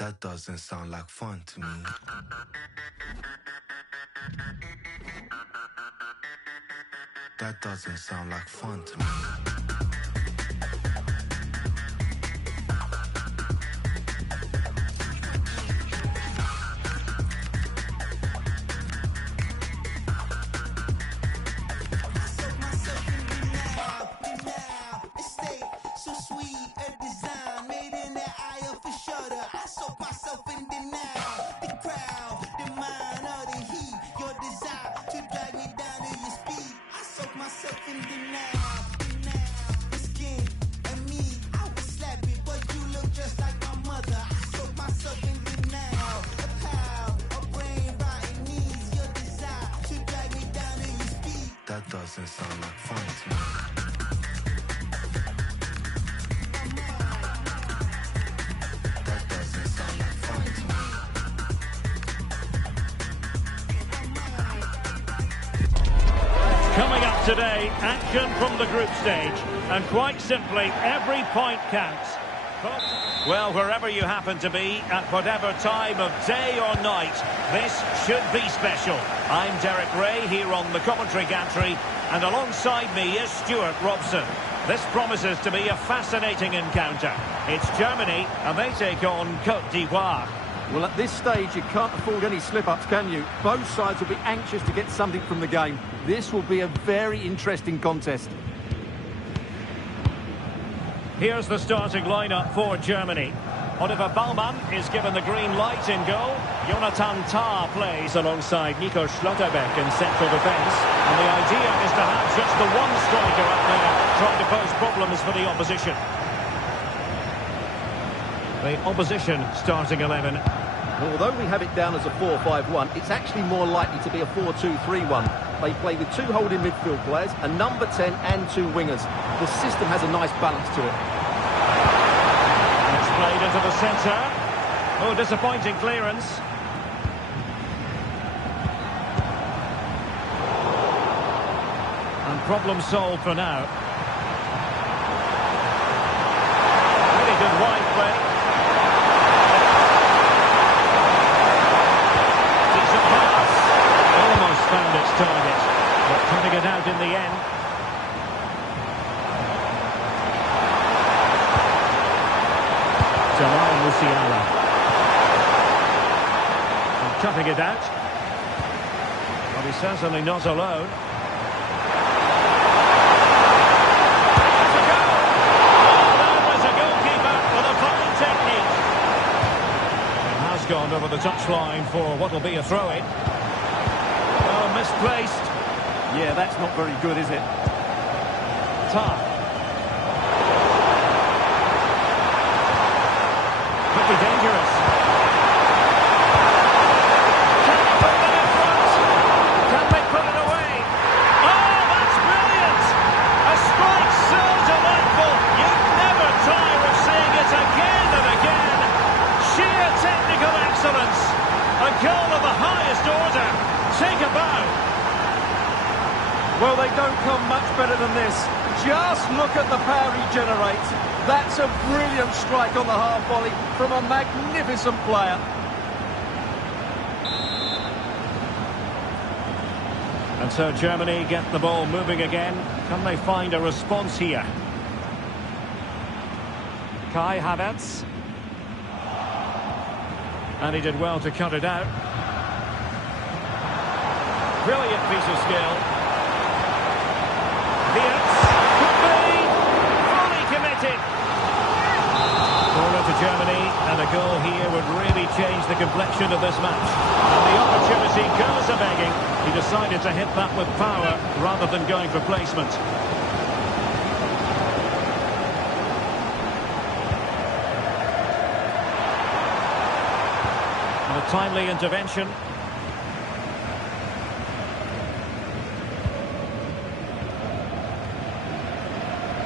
That doesn't sound like fun to me. That doesn't sound like fun to me. That doesn't sound like fun to me. That doesn't sound like fun to me. Coming up today, action from the group stage. And quite simply, every point counts. Well, wherever you happen to be, at whatever time of day or night, this should be special. I'm Derek Ray here on the commentary gantry, and alongside me is Stuart Robson. This promises to be a fascinating encounter. It's Germany, and they take on Côte d'Ivoire. Well, at this stage, you can't afford any slip-ups, can you? Both sides will be anxious to get something from the game. This will be a very interesting contest. Here's the starting lineup for Germany. Oliver Baumann is given the green light in goal. Jonathan Tah plays alongside Nico Schlotterbeck in central defence. And the idea is to have just the one striker up there trying to pose problems for the opposition. The opposition starting 11. Although we have it down as a 4-5-1, it's actually more likely to be a 4-2-3-1. They play with two holding midfield players, a number 10 and two wingers. The system has a nice balance to it. It's played into the centre. Oh, disappointing clearance. And problem solved for now. Really good wide play. Decent pass. Almost found its target, but cutting it out in the end. Jamal Musiala. And cutting it out. Well, he's certainly not alone. There's a goal! Oh, there was a goalkeeper with a fine technique. It has gone over the touchline for what will be a throw-in. Oh, misplaced. Yeah, that's not very good, is it? Tah. Could be dangerous. Can they put it in front? Can they put it away? Oh, that's brilliant! A strike so delightful, you'd never tire of seeing it again and again. Sheer technical excellence. A goal of the highest order. Take a bow. Well, they don't come much better than this. Just look at the power he generates. That's a brilliant strike on the half volley from a magnificent player. And so Germany get the ball moving again. Can they find a response here? Kai Havertz. And he did well to cut it out. Brilliant piece of skill. Wirtz could be fully committed. Corner to Germany, and a goal here would really change the complexion of this match. And the opportunity goes a-begging. He decided to hit that with power rather than going for placement. And a timely intervention.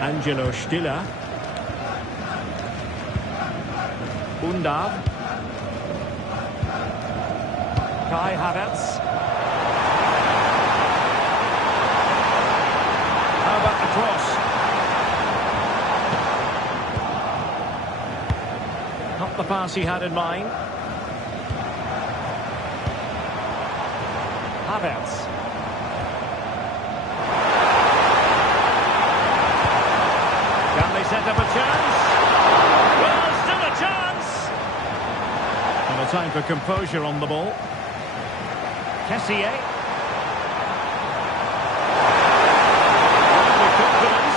Angelo Stiller. Undav. Kai Havertz. How about the cross? Not the pass he had in mind. Havertz. Can they set up a chance? Well, still a chance! And a time for composure on the ball. Kessié. With confidence.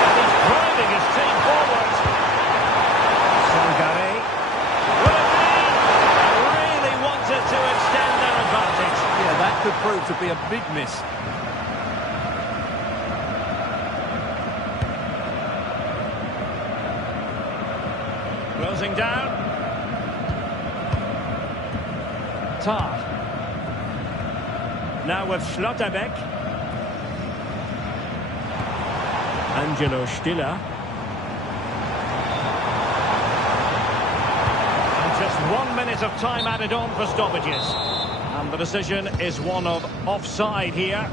And he's driving his team forward. Sangare. Will it be? Really wanted to extend their advantage. Yeah, that could prove to be a big miss. Closing down. Tar. Now with Schlotterbeck. Angelo Stiller. And just 1 minute of time added on for stoppages. And the decision is one of offside here.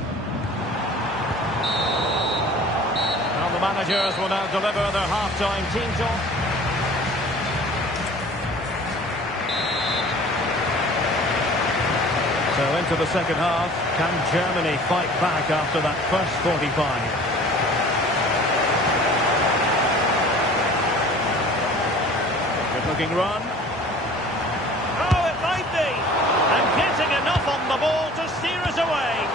Now the managers will now deliver their half-time team talk. So into the second half, can Germany fight back after that first 45? Good-looking run. Oh, it might be! And getting enough on the ball to steer us away.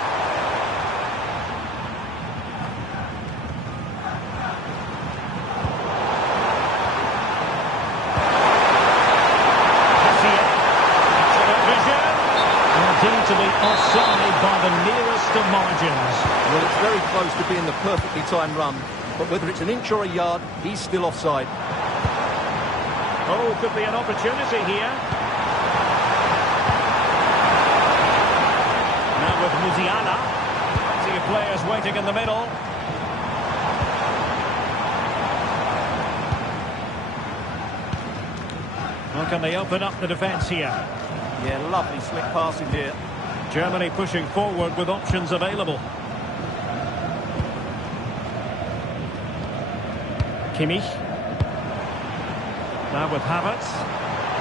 Excellent vision. Deemed to be offside by the nearest of margins. Well, it's very close to being the perfectly timed run, but whether it's an inch or a yard, he's still offside. Oh, could be an opportunity here. Now with Musiala. See a players waiting in the middle. Well, can they open up the defence here? Yeah, lovely slick passing here. Germany pushing forward with options available. Kimmich. Now with Havertz.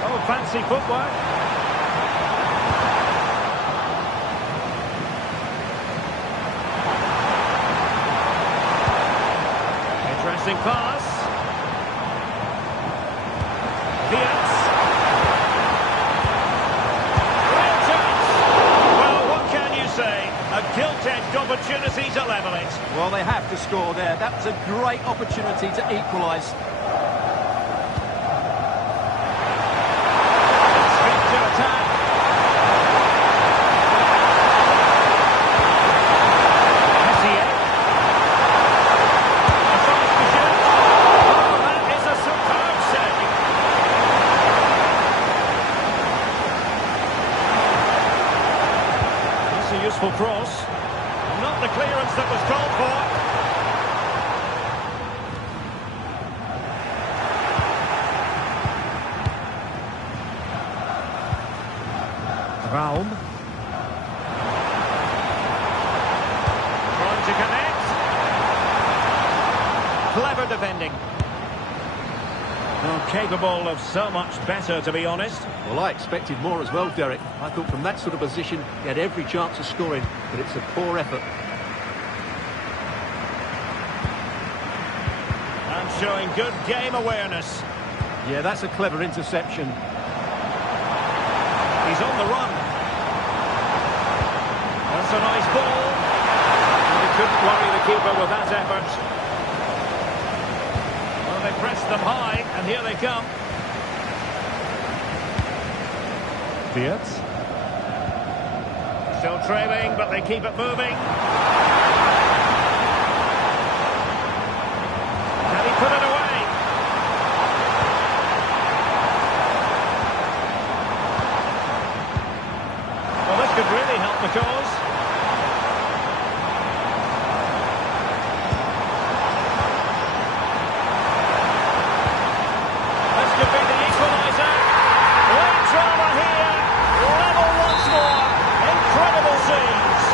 Oh, fancy footwork. Interesting pass. Diaz. A gilt-edged opportunity to level it. Well, they have to score there. That was a great opportunity to equalise. Speed to attack. Kessié. A chance to shoot. Oh, that is a superb save. That's a useful cross. Not the clearance that was called for. Raum. Trying to connect. Clever defending. Well, capable of so much better, to be honest. Well, I expected more as well, Derek. I thought from that sort of position, he had every chance of scoring, but it's a poor effort. And showing good game awareness. Yeah, that's a clever interception. He's on the run. That's a nice ball. And he couldn't worry the keeper with that effort. Well, they pressed them high, and here they come. Diaz. Still trailing, but they keep it moving. Can he put it away? Well, this could really help the cause. This could be the equaliser. Late drama here. Level once more. Incredible scenes.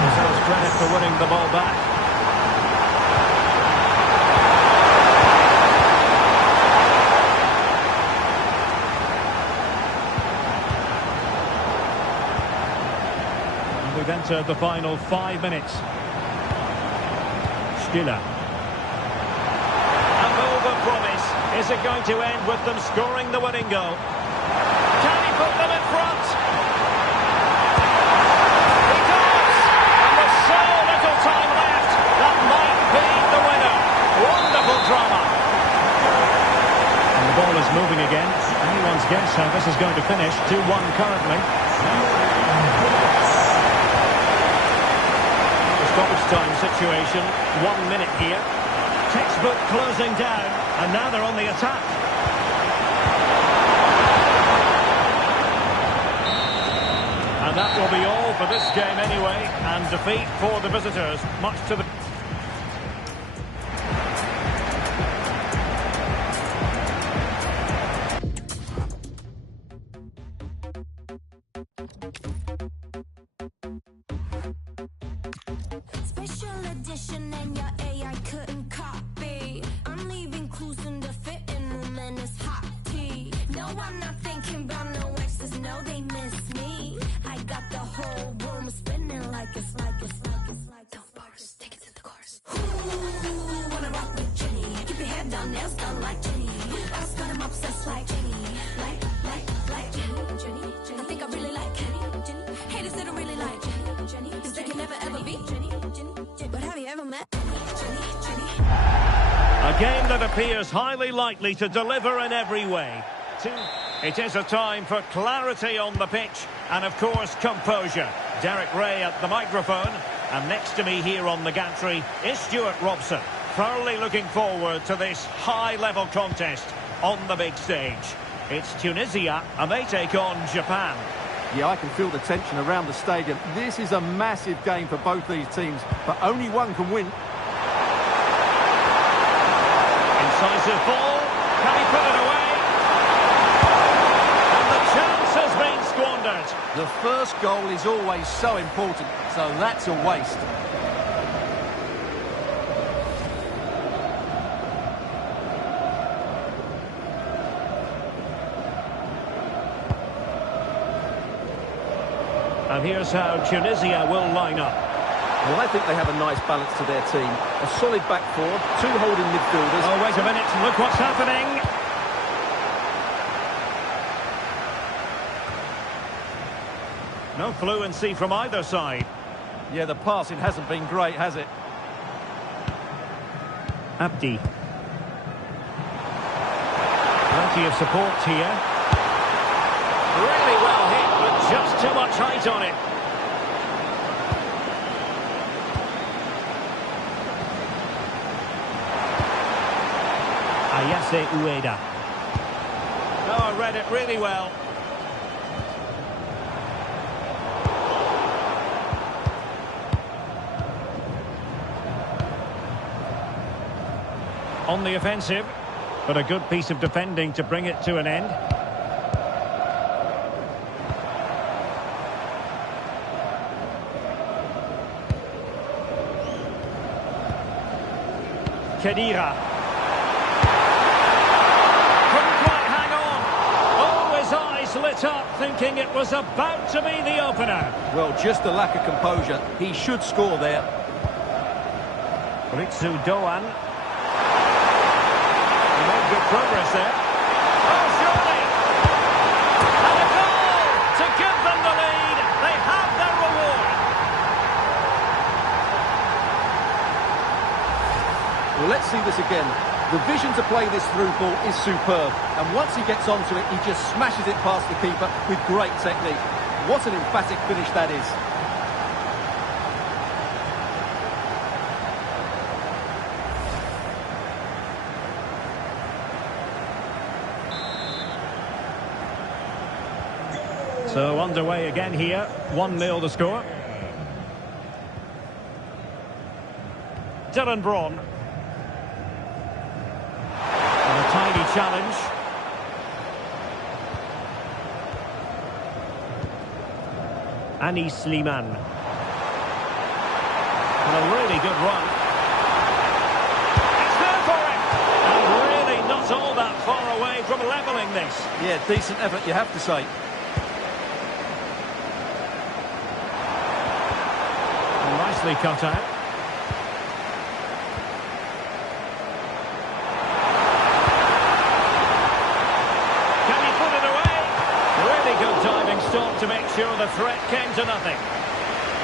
Deserves credit for winning the ball back. entered the final 5 minutes. Stiller. A move of promise. Is it going to end with them scoring the winning goal? Can he put them in front? He does! And with so little time left, that might be the winner. Wonderful drama. And the ball is moving again. Anyone's guess how this is going to finish. 2-1 currently. The stoppage time situation. 1 minute here. Textbook closing down. And now they're on the attack. And that will be all for this game anyway. And defeat for the visitors. Much to the... Special edition and your AI couldn't copy. I'm leaving clues in the fitting room and it's hot tea. No, I'm not thinking about no exes, no, they miss me. I got the whole room spinning like it's Don't bars, take it to the chorus. Ooh, wanna rock with Jenny. Keep your head down, nails done like Jenny. I was got him obsessed like Jenny. Like Jenny. I think I really like Jenny. Haters that don't really like Jenny. Cause they can never ever be Jenny. But have you ever met Jenny? A game that appears highly likely to deliver in every way. It is a time for clarity on the pitch and, of course, composure. Derek Ray at the microphone, and next to me here on the gantry is Stuart Robson. Thoroughly looking forward to this high-level contest on the big stage. It's Tunisia, and they take on Japan. Yeah, I can feel the tension around the stadium. This is a massive game for both these teams, but only one can win. Incisive ball. Can he put it away? And the chance has been squandered. The first goal is always so important, so that's a waste. And here's how Tunisia will line up. Well, I think they have a nice balance to their team. A solid back four, two holding midfielders. Oh, wait a minute. Look what's happening. No fluency from either side. Yeah, the passing hasn't been great, has it? Abdi. Plenty of support here. Really well hit, but just too much height on it. Ayase Ueda. Oh, I read it really well. On the offensive, but a good piece of defending to bring it to an end. Khedira. Couldn't quite hang on. Oh, his eyes lit up, thinking it was about to be the opener. Well, just a lack of composure. He should score there. Ritsu Doan. He made good progress there. Oh, surely! And a goal to give them the lead. They have their reward. Well, let's see this again. The vision to play this through ball is superb. And once he gets onto it, he just smashes it past the keeper with great technique. What an emphatic finish that is. So underway again here. 1-0 the score. Dylan Braun. And a tiny challenge. Anis Sliman. And a really good run. It's there for him! And really not all that far away from levelling this. Yeah, decent effort, you have to say. nicely cut out. Can he put it away? Really good diving stop to make sure the threat came to nothing.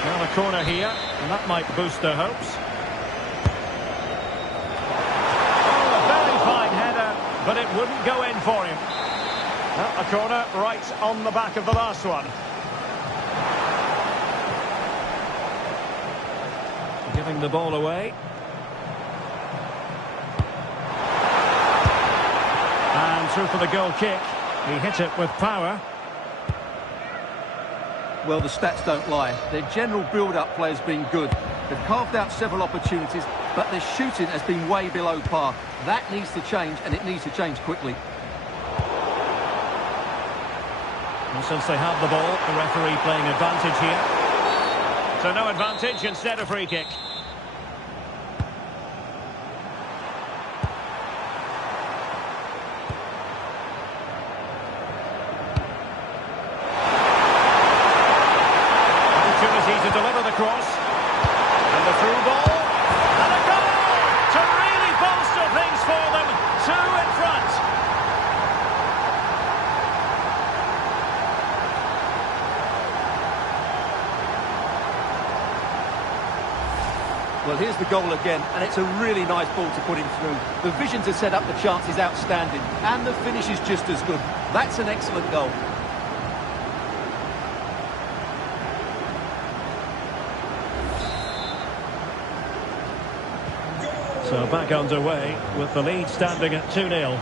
Now a corner here, and that might boost their hopes. Oh, a very fine header, but it wouldn't go in for him. Well, a corner right on the back of the last one. Giving the ball away. And through for the goal kick. He hit it with power. Well, the stats don't lie. Their general build-up play has been good. They've carved out several opportunities, but their shooting has been way below par. That needs to change, and it needs to change quickly. And since they have the ball, the referee playing advantage here. So no advantage, instead a free kick. Opportunity to deliver the cross. And the through ball. And a goal! To really bolster things for them. 2 in front. Well, here's the goal again, and it's a really nice ball to put him through. The vision to set up the chance is outstanding, and the finish is just as good. That's an excellent goal. So back underway with the lead standing at 2-0.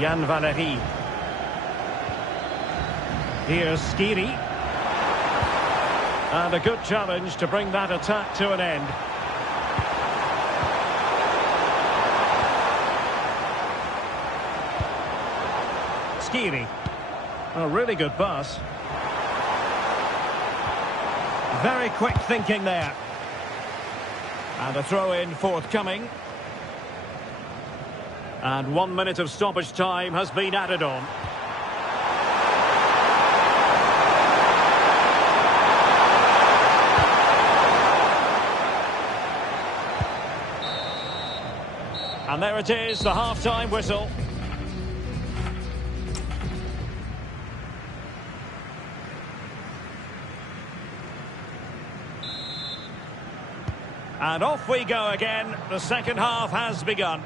Yann Valery. Here's Skiri. And a good challenge to bring that attack to an end. Skiri. A really good pass. Very quick thinking there. And a throw-in forthcoming. And 1 minute of stoppage time has been added on. And there it is, the half-time whistle. And off we go again. The second half has begun.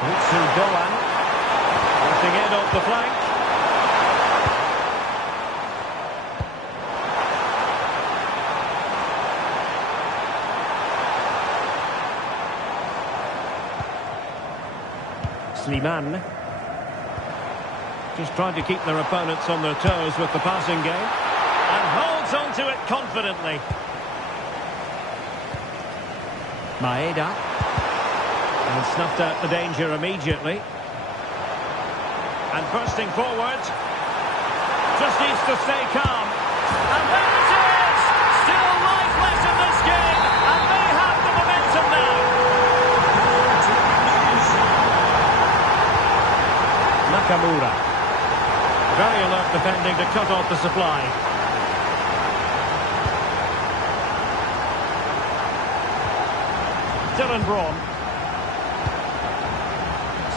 Utsu Doan. Lifting it off the flank. Slimane. Just trying to keep their opponents on their toes with the passing game. And holds on to it confidently. Maeda. And snuffed out the danger immediately. And bursting forward. Just needs to stay calm. And there it is! Still life left in this game. And they have the momentum now. Nakamura. Very alert defending to cut off the supply. Dylan Braun.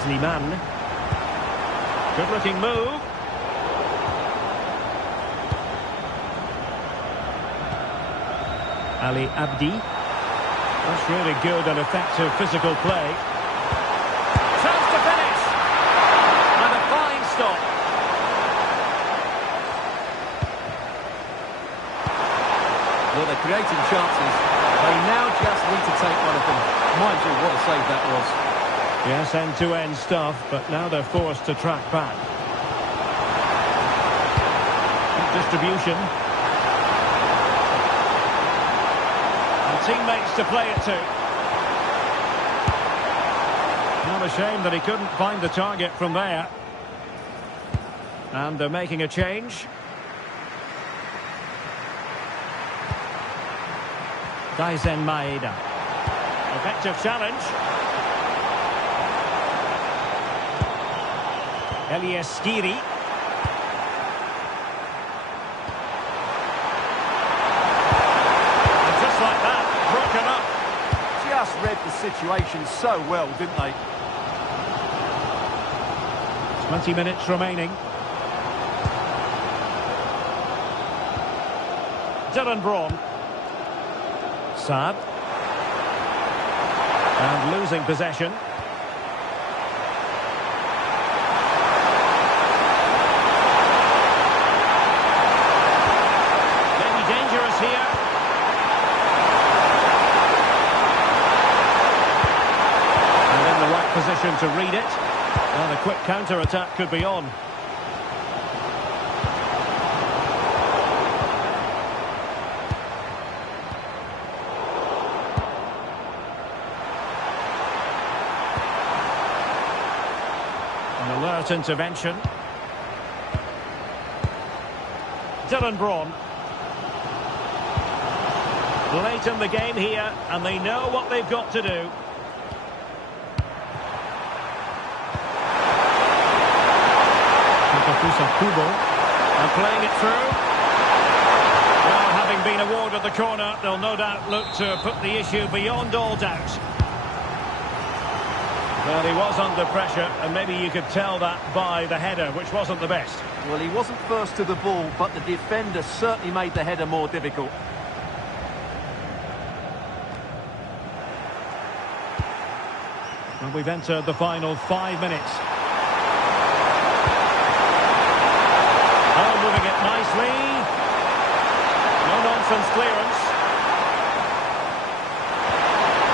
Slimane. Good looking move. Ali Abdi. That's really good and effective physical play. Chance to finish. And a fine stop. Well, they're creating chances. They now just need to take one of them. Mind you, what a save that was. Yes, end-to-end stuff, but now they're forced to track back. Good distribution. And teammates to play it to. Not a shame that he couldn't find the target from there. And they're making a change. Daizen Maeda. Effective challenge. Elias Skiri. And just like that, broken up. Just read the situation so well, didn't they? 20 minutes remaining. Dylan Braun. Saad. And losing possession. Maybe dangerous here. And in the right position to read it. And a quick counter-attack could be on. An alert intervention. Dylan Braun. Late in the game here, and they know what they've got to do. And playing it through. Well, having been awarded the corner, they'll no doubt look to put the issue beyond all doubt. Well, he was under pressure, and maybe you could tell that by the header, which wasn't the best. Well, he wasn't first to the ball, but the defender certainly made the header more difficult. And we've entered the final 5 minutes. Oh, moving it nicely. No-nonsense clearance.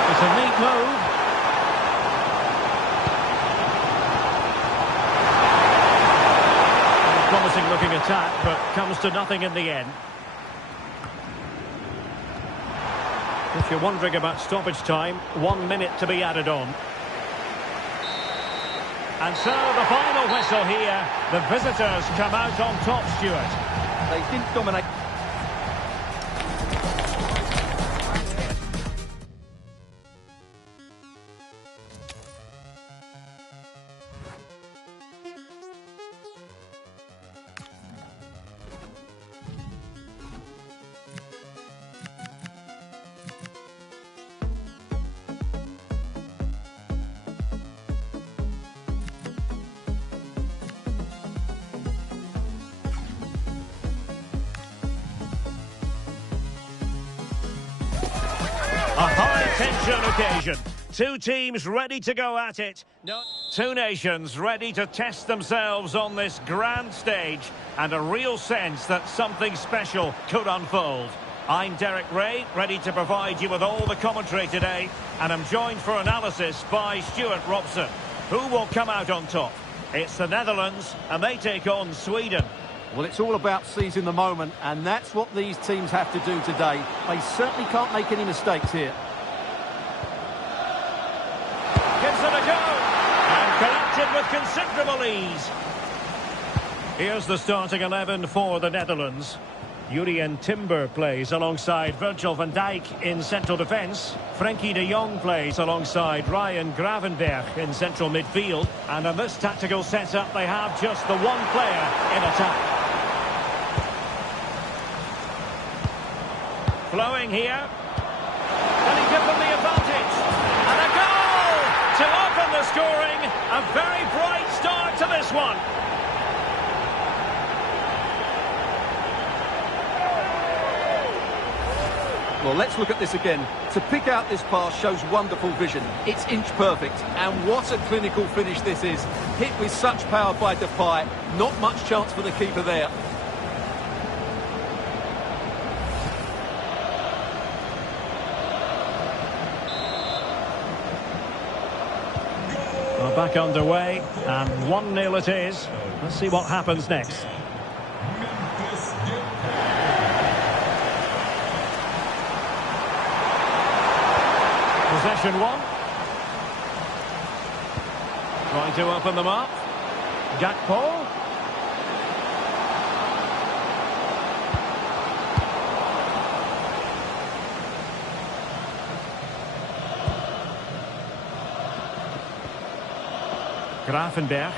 It's a neat move. A promising looking attack, but comes to nothing in the end. If you're wondering about stoppage time, 1 minute to be added on. And so the final whistle here. The visitors come out on top, Stuart. They didn't dominate. A high-tension occasion. Two teams ready to go at it. Two nations ready to test themselves on this grand stage, and a real sense that something special could unfold. I'm Derek Ray, ready to provide you with all the commentary today, and I'm joined for analysis by Stuart Robson. Who will come out on top? It's the Netherlands, and they take on Sweden. Well, it's all about seizing the moment, and that's what these teams have to do today. They certainly can't make any mistakes here. Gives it a go, and collected with considerable ease. Here's the starting 11 for the Netherlands. Jurrien Timber plays alongside Virgil van Dijk in central defence. Frenkie de Jong plays alongside Ryan Gravenberch in central midfield. And in this tactical setup, they have just the one player in attack. Flowing here. Can he give them the advantage? And a goal to open the scoring. A very bright start to this one. Well, let's look at this again. To pick out this pass shows wonderful vision. It's inch perfect. And what a clinical finish this is. Hit with such power by Depay. Not much chance for the keeper there. Well, back underway, and 1-0 it is. Let's see what happens next. Possession one. Trying to open them up. Gakpo. Gravenberch.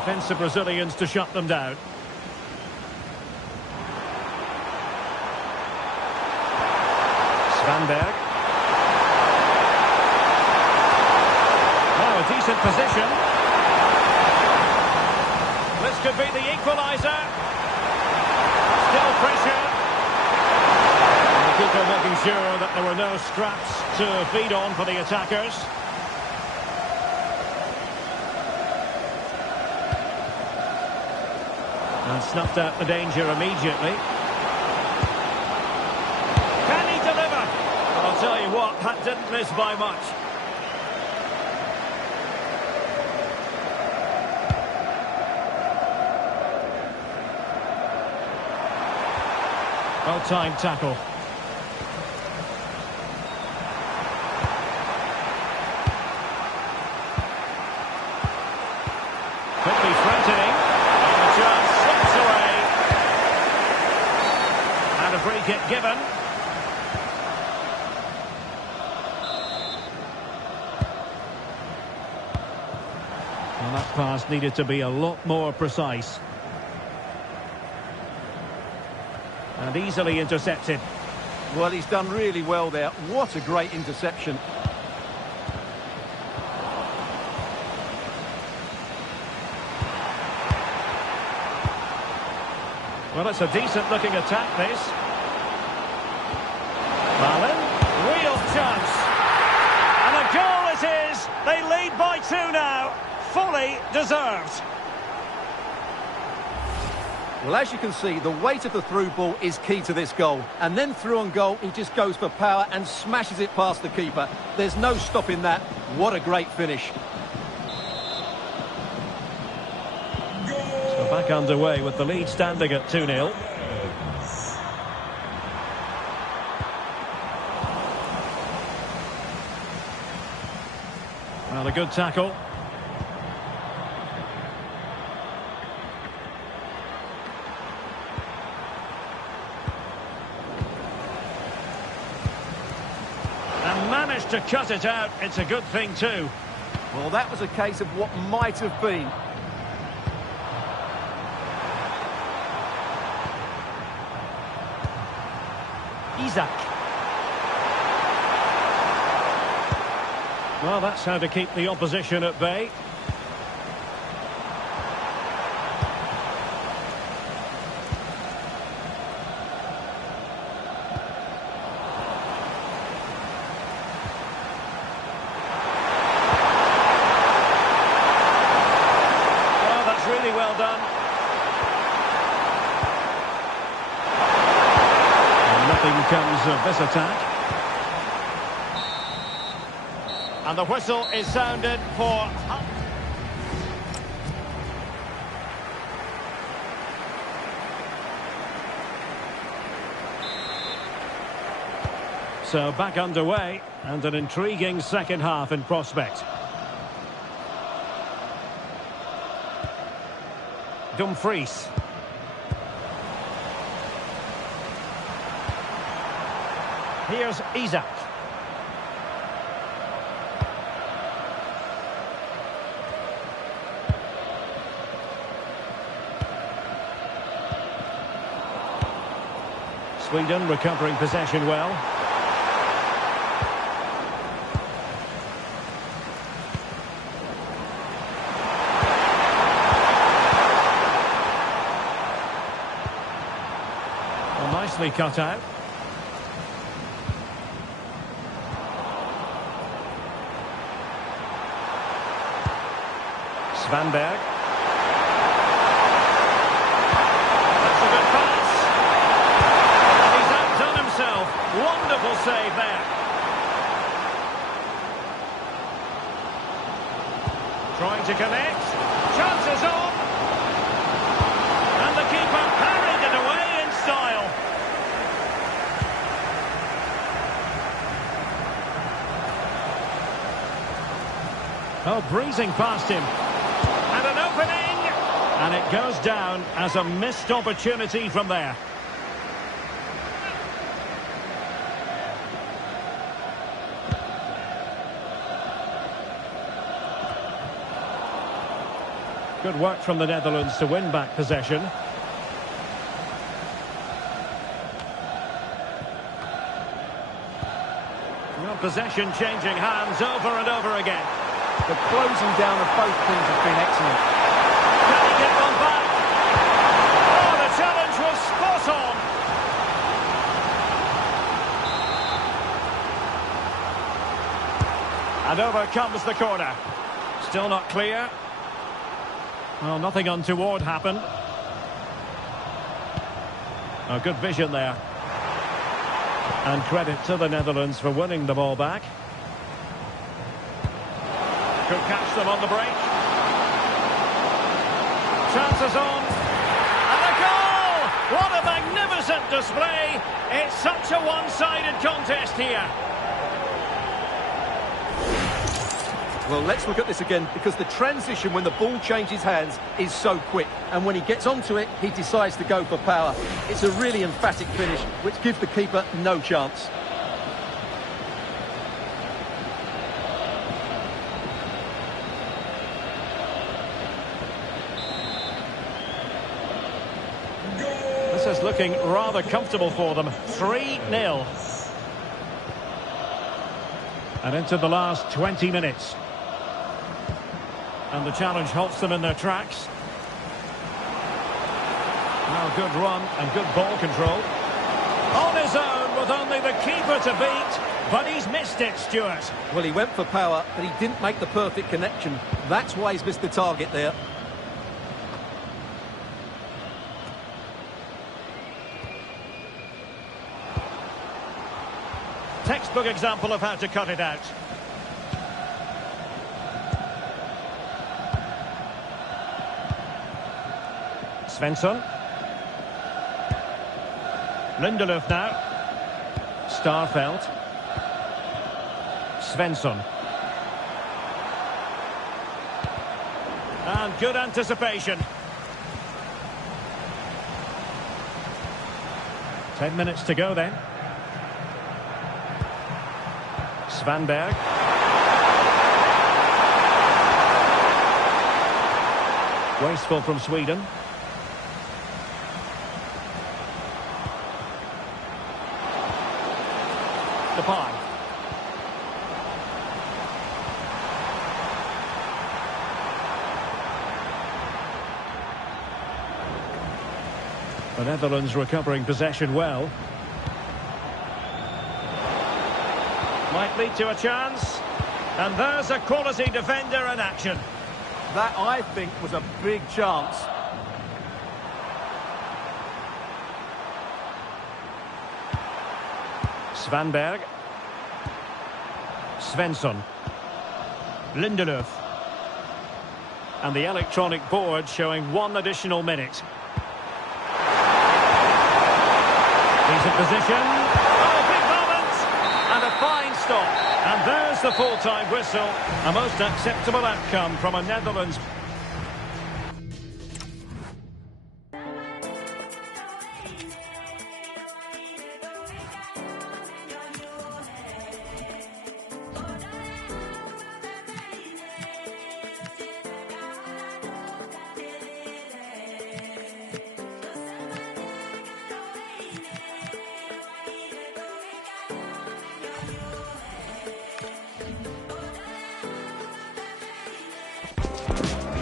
Defensive Brazilians to shut them down. Svanberg. Oh, a decent position. This could be the equaliser. Still pressure. And the keeper making sure that there were no scraps to feed on for the attackers. And snuffed out the danger immediately. Can he deliver? I'll tell you what, that didn't miss by much. Well-timed tackle. Could be threatening. And the chance slips away. And a free kick given. Well, that pass needed to be a lot more precise. And easily intercepted. Well, he's done really well there. What a great interception. Well, it's a decent-looking attack, this. Allen, real chance. And a goal it is. They lead by 2 now. Fully deserved. Well, as you can see, the weight of the through ball is key to this goal. And then through on goal, he just goes for power and smashes it past the keeper. There's no stopping that. What a great finish. So back underway with the lead standing at 2-0. Well, a good tackle. Managed to cut it out. It's a good thing too. Well, that was a case of what might have been. Isak. Well, that's how to keep the opposition at bay. Well done. And nothing comes of this attack. And the whistle is sounded for... So back underway, and an intriguing second half in prospect. Dumfries. Here's Isak. Sweden recovering possession well. Nicely cut out. Svanberg. That's a good pass. And he's outdone himself. Wonderful save there. Trying to connect. Chances on. And the keeper parried it away in style. Oh, breezing past him. And an opening. And it goes down as a missed opportunity from there. Good work from the Netherlands to win back possession. Well, possession changing hands over and over again. The closing down of both teams has been excellent. Can he get one back? Oh, the challenge was spot on. And over comes the corner. Still not clear. Well, nothing untoward happened. Oh, good vision there. And credit to the Netherlands for winning the ball back. Could catch them on the break. Chances on. And a goal! What a magnificent display. It's such a one-sided contest here. Well, let's look at this again, because the transition when the ball changes hands is so quick. And when he gets onto it, he decides to go for power. It's a really emphatic finish, which gives the keeper no chance. This is looking rather comfortable for them. 3-0. And into the last 20 minutes. And the challenge halts them in their tracks. Now good run and good ball control. On his own with only the keeper to beat. But he's missed it, Stuart. Well, he went for power, but he didn't make the perfect connection. That's why he's missed the target there. Textbook example of how to cut it out. Svensson. Lindelöf now. Starfelt. Svensson. And good anticipation. 10 minutes to go then. Svanberg. Wasteful from Sweden. Depay. The Netherlands recovering possession well. Might lead to a chance. And there's a quality defender in action. That, I think, was a big chance. Svanberg. Svensson. Lindelöf. And the electronic board showing 1 additional minute. He's in position. Oh, big moment! And a fine stop. And there's the full-time whistle. A most acceptable outcome from a Netherlands.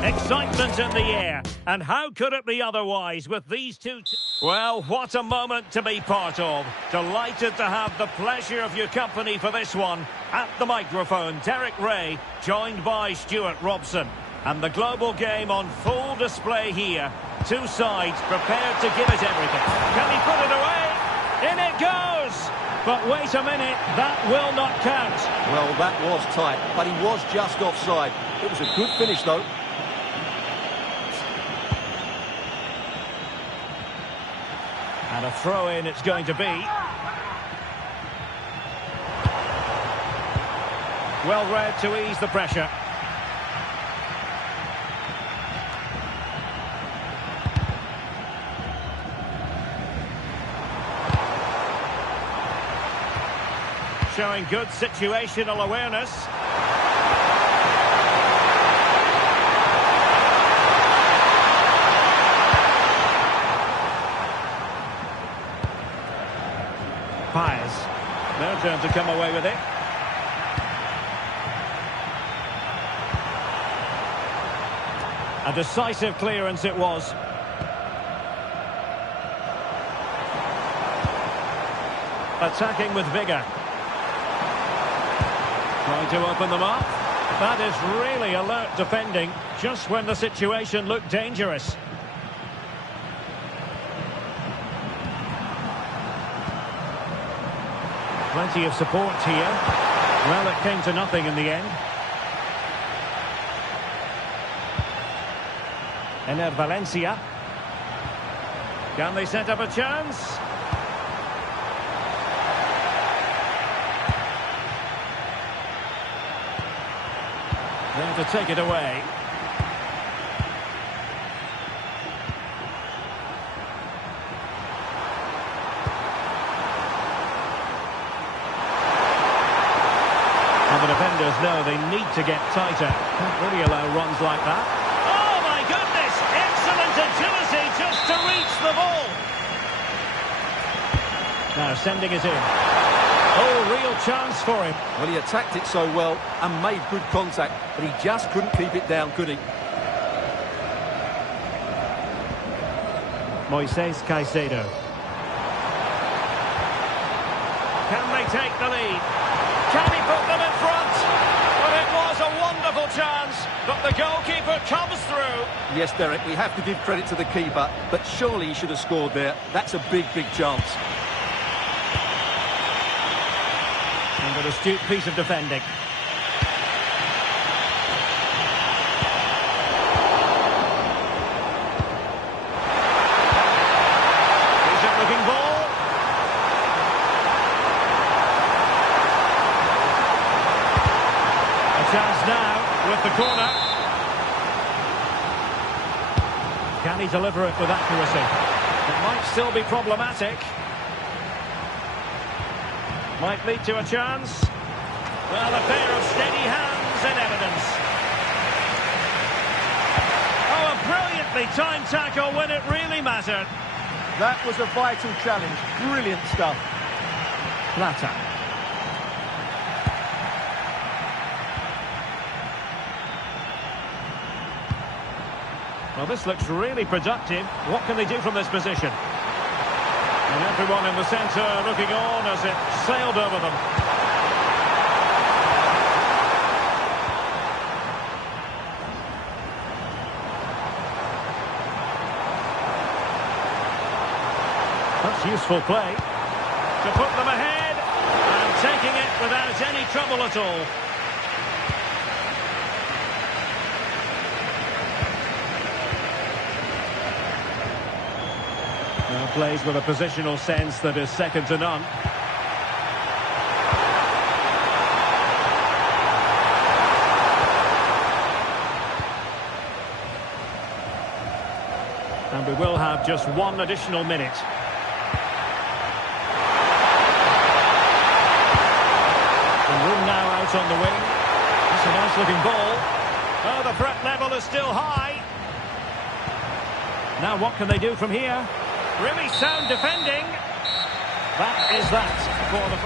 Excitement in the air, and how could it be otherwise with these two? Well, what a moment to be part of. Delighted to have the pleasure of your company for this one. At the microphone, Derek Ray, joined by Stuart Robson. And the global game on full display here. Two sides prepared to give it everything. Can he put it away? In it goes! But wait a minute, that will not count. Well, that was tight, but he was just offside. It was a good finish, though. And a throw-in it's going to be. Well read to ease the pressure. Showing good situational awareness. turn to come away with it. A decisive clearance it was. Attacking with vigour. Trying to open them up. That is really alert defending, just when the situation looked dangerous. Plenty of support here. Well, it came to nothing in the end. Enner Valencia. Can they set up a chance? There to take it away. And the defenders know they need to get tighter. Can't really allow runs like that. Oh my goodness! Excellent agility just to reach the ball. Now sending it in. Oh, real chance for him. Well, he attacked it so well and made good contact, but he just couldn't keep it down, could he? Moises Caicedo. Can they take the lead? Can he put them in front? Well, it was a wonderful chance, but the goalkeeper comes through. Yes, Derek, we have to give credit to the keeper, but surely he should have scored there. That's a big, big chance. And an astute piece of defending. Decent looking ball. A chance now with the corner. Can he deliver it with accuracy? It might still be problematic. Might lead to a chance. Well, a pair of steady hands in evidence. Oh, a brilliantly timed tackle when it really mattered. That was a vital challenge. Brilliant stuff. Plata. Well, this looks really productive. What can they do from this position? And everyone in the centre looking on as it sailed over them. That's useful play. To put them ahead. And taking it without any trouble at all. Now plays with a positional sense that is second to none. And we will have just one additional minute. And room now out on the wing. That's a nice looking ball. Oh, the threat level is still high. Now what can they do from here? Really sound defending. That is that for the...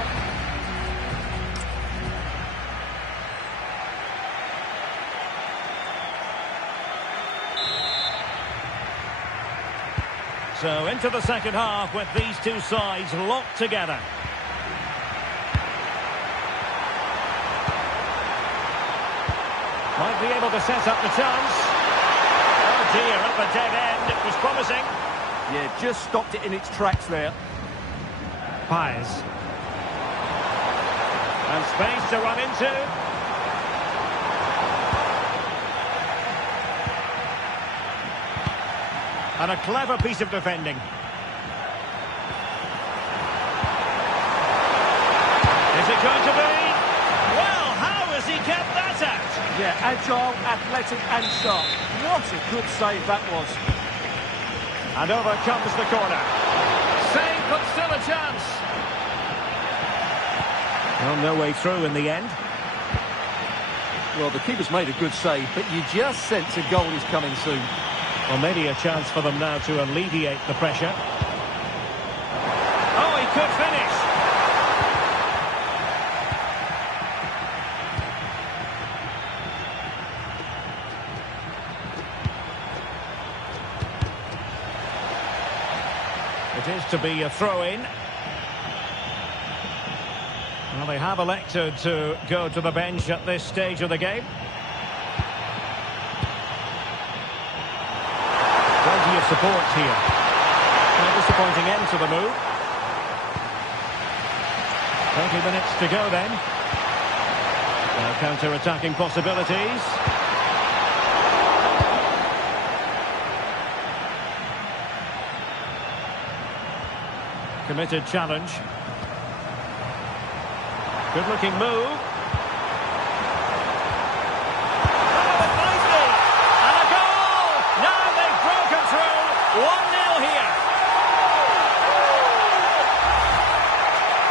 So into the second half with these two sides locked together. Might be able to set up the chance. Oh dear, up a dead end. It was promising. Yeah, just stopped it in its tracks there. Paez. And space to run into. And a clever piece of defending. Is it going to be? Well, how has he kept that out? Yeah, agile, athletic and sharp. What a good save that was. And over comes the corner. Save, but still a chance. Well, no way through in the end. Well, the keeper's made a good save, but you just sense a goal is coming soon. Well, maybe a chance for them now to alleviate the pressure. Oh, he could finish. It is to be a throw-in. Well, they have elected to go to the bench at this stage of the game. Plenty of support here. A disappointing end to the move. 20 minutes to go then. Counter-attacking possibilities. Committed challenge. Good looking move. Oh, it might be! And a goal! Now they've broken through. 1-0 here.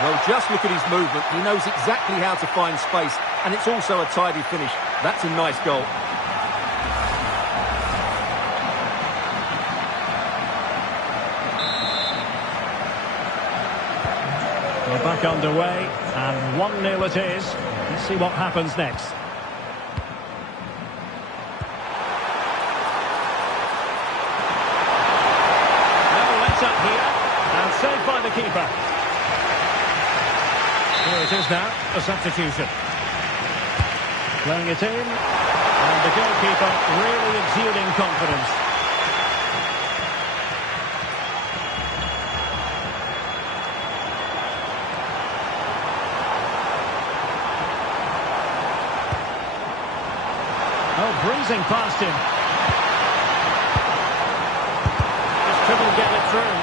Well, just look at his movement. He knows exactly how to find space, and it's also a tidy finish. That's a nice goal. We're back underway, and 1-0 it is. Let's see what happens next. Well, let up here, and saved by the keeper. Here it is now, a substitution. Playing it in, and the goalkeeper really exuding confidence. Oh, breezing past him. Just couldn't get it through.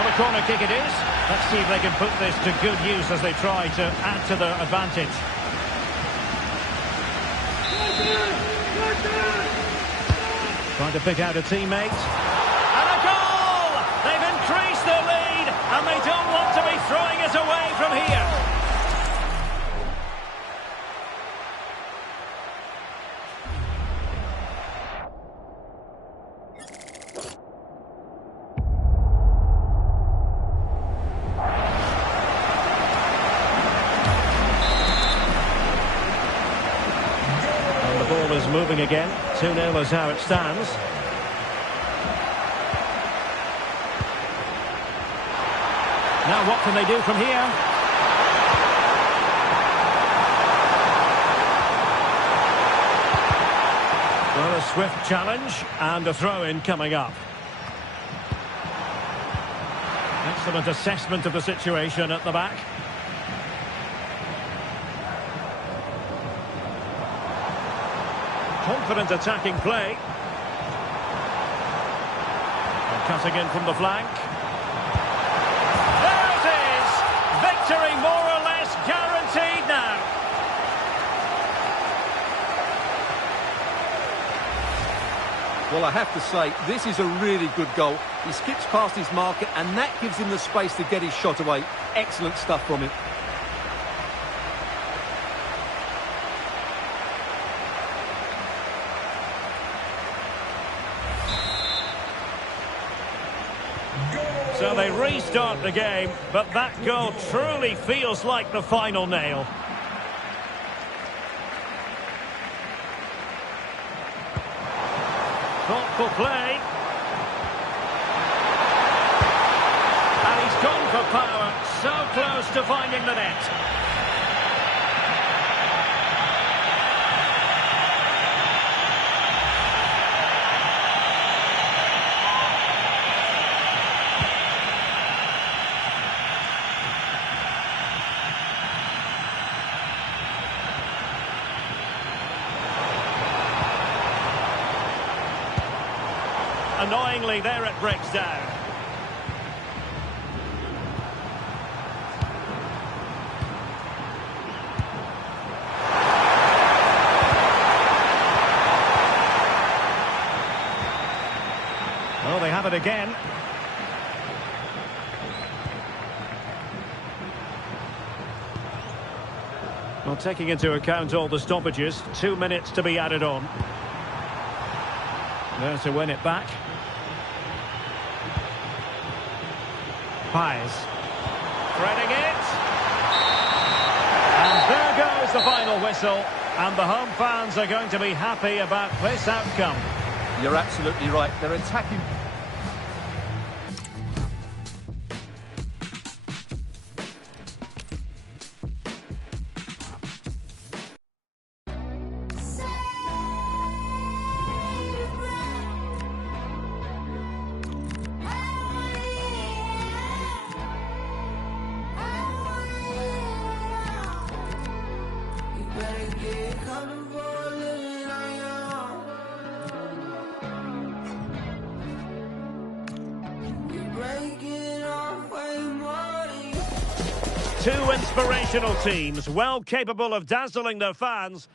What a corner kick it is. Let's see if they can put this to good use as they try to add to their advantage. Trying to pick out a teammate. And a goal! They've increased their lead, and they don't want to be throwing it away from here. Ball is moving again. 2-0 is how it stands. Now what can they do from here? Well, a swift challenge and a throw-in coming up. Excellent assessment of the situation at the back. Confident attacking play. And cutting in from the flank. There it is! Victory more or less guaranteed now. Well, I have to say, this is a really good goal. He skips past his marker, and that gives him the space to get his shot away. Excellent stuff from him. So they restart the game, but that goal truly feels like the final nail. Thoughtful play. And he's gone for power, so close to finding the net. Annoyingly, there it breaks down. Oh, they have it again. Well, taking into account all the stoppages, 2 minutes to be added on. There to win it back. Pies. Threading it. And there goes the final whistle. And the home fans are going to be happy about this outcome. You're absolutely right. They're attacking. Two inspirational teams, well capable of dazzling their fans.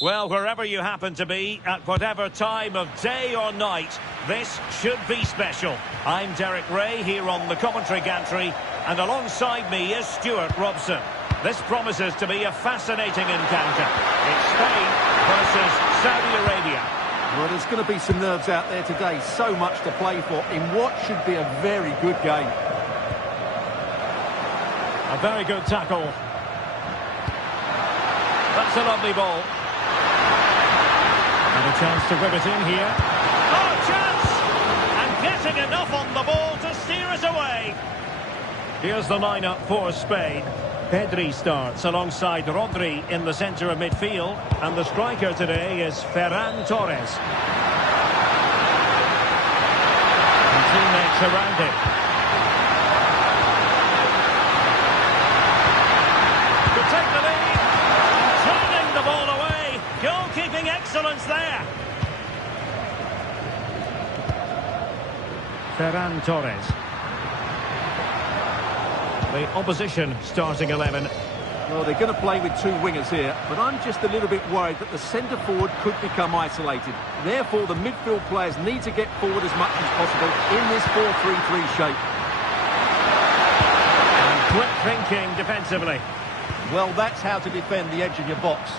Well, wherever you happen to be, at whatever time of day or night, this should be special. I'm Derek Ray here on the commentary gantry, and alongside me is Stuart Robson. This promises to be a fascinating encounter. It's Spain versus Saudi Arabia. Well, there's going to be some nerves out there today. So much to play for in what should be a very good game. A very good tackle. That's a lovely ball. And a chance to whip it in here. Oh, chance! And getting enough on the ball to steer it away. Here's the lineup for Spain. Pedri starts alongside Rodri in the centre of midfield. And the striker today is Ferran Torres. And teammates around him. To take the lead. Turning the ball away. Goalkeeping excellence there. Ferran Torres. The opposition starting 11. Well, they're going to play with two wingers here, but I'm just a little bit worried that the centre-forward could become isolated. Therefore, the midfield players need to get forward as much as possible in this 4-3-3 shape. And quick thinking defensively. Well, that's how to defend the edge of your box.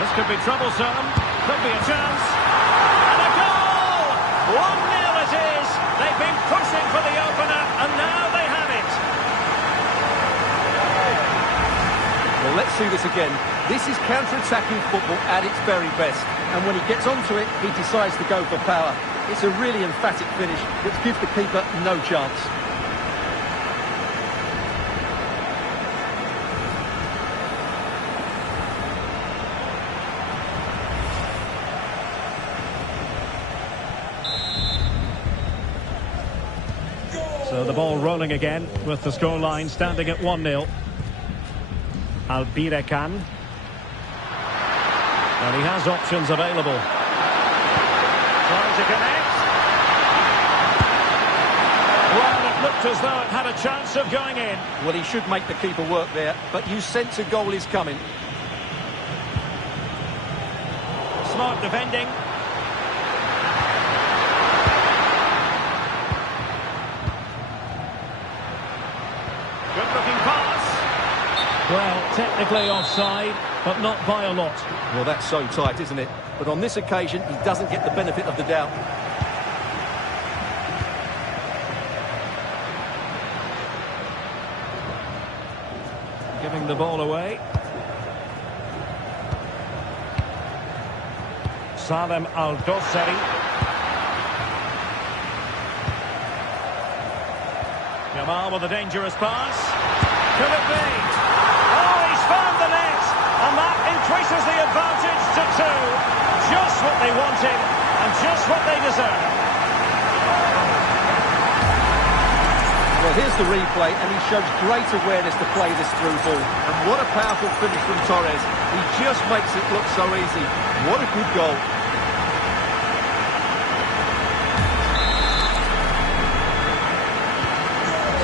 This could be troublesome. Could be a chance. And a goal! 1-0 it is. They've been pushing for the opener, and now they have it. Well, let's see this again. This is counter-attacking football at its very best. And when he gets onto it, he decides to go for power. It's a really emphatic finish, which gives the keeper no chance. So the ball rolling again with the scoreline standing at 1-0. Albirekan. And he has options available. Trying to connect. Well, it looked as though it had a chance of going in. Well, he should make the keeper work there, but you sense a goal is coming. Smart defending. Good-looking pass. Well, technically offside, but not by a lot. Well, that's so tight, isn't it? But on this occasion, he doesn't get the benefit of the doubt. Giving the ball away. Salem Al-Dosseri. Jamal with a dangerous pass. Could it be? Oh, he's found the net. And that increases the advantage to 2. Just what they wanted and just what they deserve. Well, here's the replay, and he shows great awareness to play this through ball. And what a powerful finish from Torres. He just makes it look so easy. What a good goal.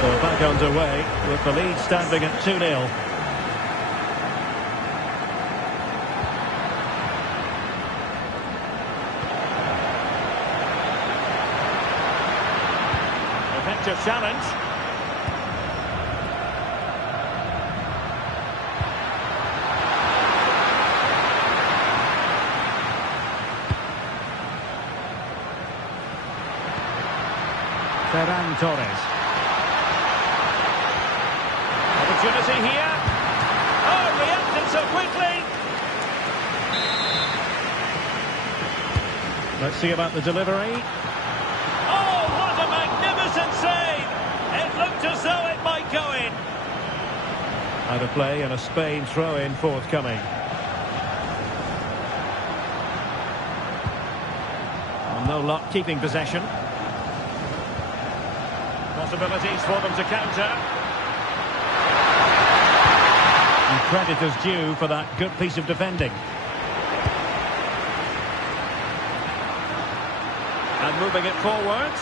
So back underway with the lead standing at 2-0. Effective challenge. Ferran Torres. Opportunity here. Oh, reacted so quickly. Let's see about the delivery. Oh, what a magnificent save! It looked as though it might go in. Out of play and a Spain throw-in forthcoming. Well, no luck keeping possession. Possibilities for them to counter. And credit is due for that good piece of defending. And moving it forward.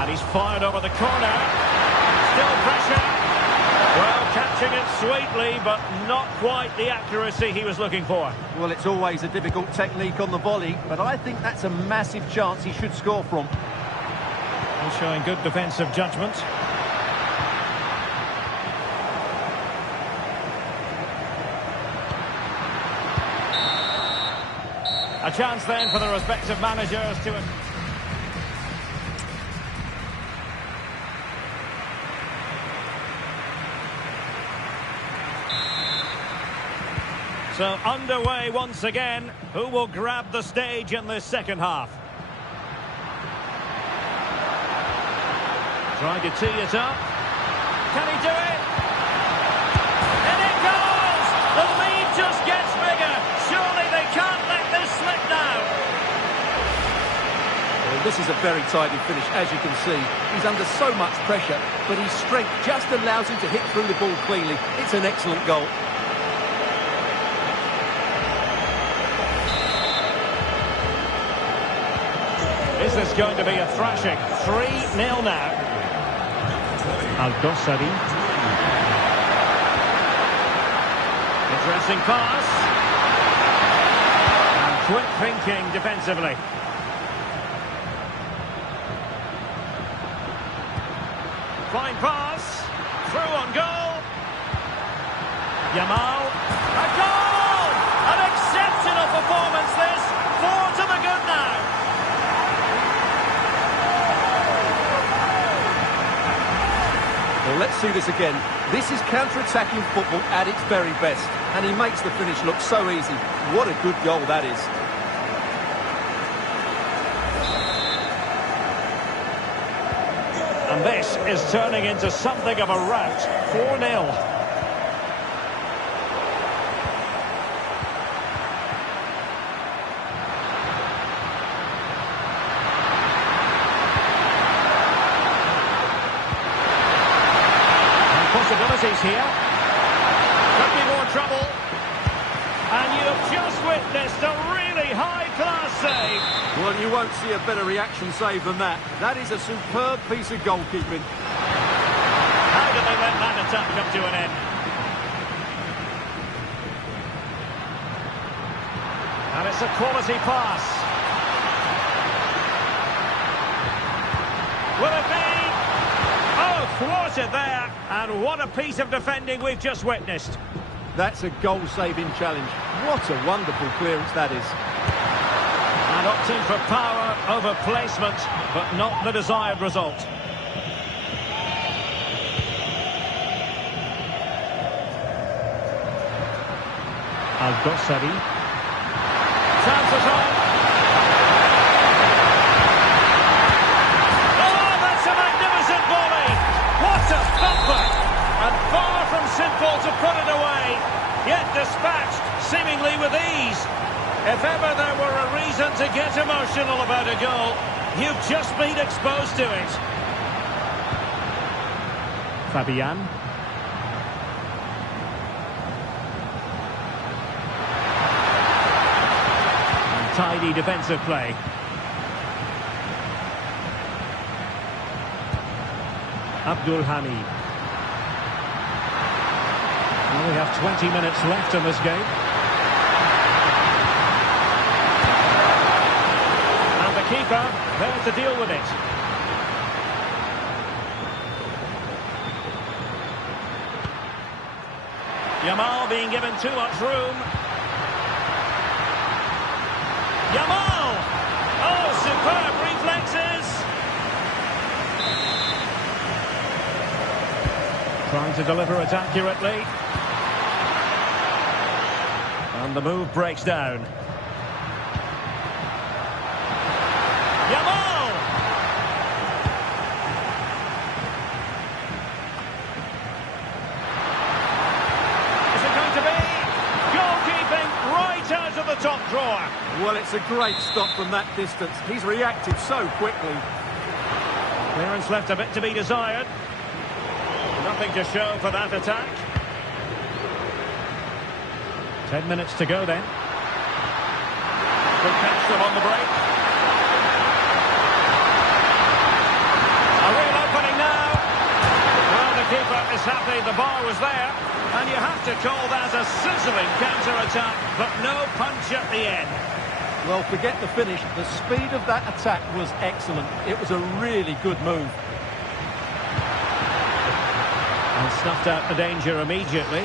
And he's fired over the corner. Still pressure. Well, catching it sweetly, but not quite the accuracy he was looking for. Well, it's always a difficult technique on the volley, but I think that's a massive chance he should score from. He's showing good defensive judgment. A chance then for the respective managers to... So underway once again. Who will grab the stage in this second half? Trying to tee it up. Can he do it? And it goes! The lead just gets bigger. Surely they can't let this slip now. Well, this is a very tidy finish, as you can see. He's under so much pressure, but his strength just allows him to hit through the ball cleanly. It's an excellent goal. Is this going to be a thrashing? 3-0 now. Al-Dossari. Interesting pass. And quick thinking defensively. Fine pass. Through on goal. Yamal. A goal! An exceptional performance this. 4 to the good now. Well, let's see this again. This is counter-attacking football at its very best, and he makes the finish look so easy. What a good goal that is. And this is turning into something of a rout. 4-0. Possibilities here. Could be more trouble. And you have just witnessed a really high-class save. Well, you won't see a better reaction save than that. That is a superb piece of goalkeeping. How did they let that attack come to an end? And it's a quality pass. Will it be? Oh, thwarted there. And what a piece of defending we've just witnessed. That's a goal-saving challenge. What a wonderful clearance that is. And opting for power over placement, but not the desired result. Al-Dossari. Chances on. Oh, that's a magnificent volley. What a thumper. And far from simple to put it away, yet dispatched seemingly with ease. If ever there were a reason to get emotional about a goal, you've just been exposed to it. Fabian. And tidy defensive play. Abdul Hamid. Well, we have 20 minutes left in this game. And the keeper there to deal with it. Yamal being given too much room. Yamal! Oh, superb reflexes! Trying to deliver it accurately. And the move breaks down. Yamal! Is it going to be? Goalkeeping right out of the top drawer. Well, it's a great stop from that distance. He's reacted so quickly. Clearance left a bit to be desired. Nothing to show for that attack. 10 minutes to go then. Could catch them on the break. was there, and you have to call that a sizzling counter-attack, but no punch at the end. Well, forget the finish. The speed of that attack was excellent. It was a really good move. And snuffed out the danger immediately.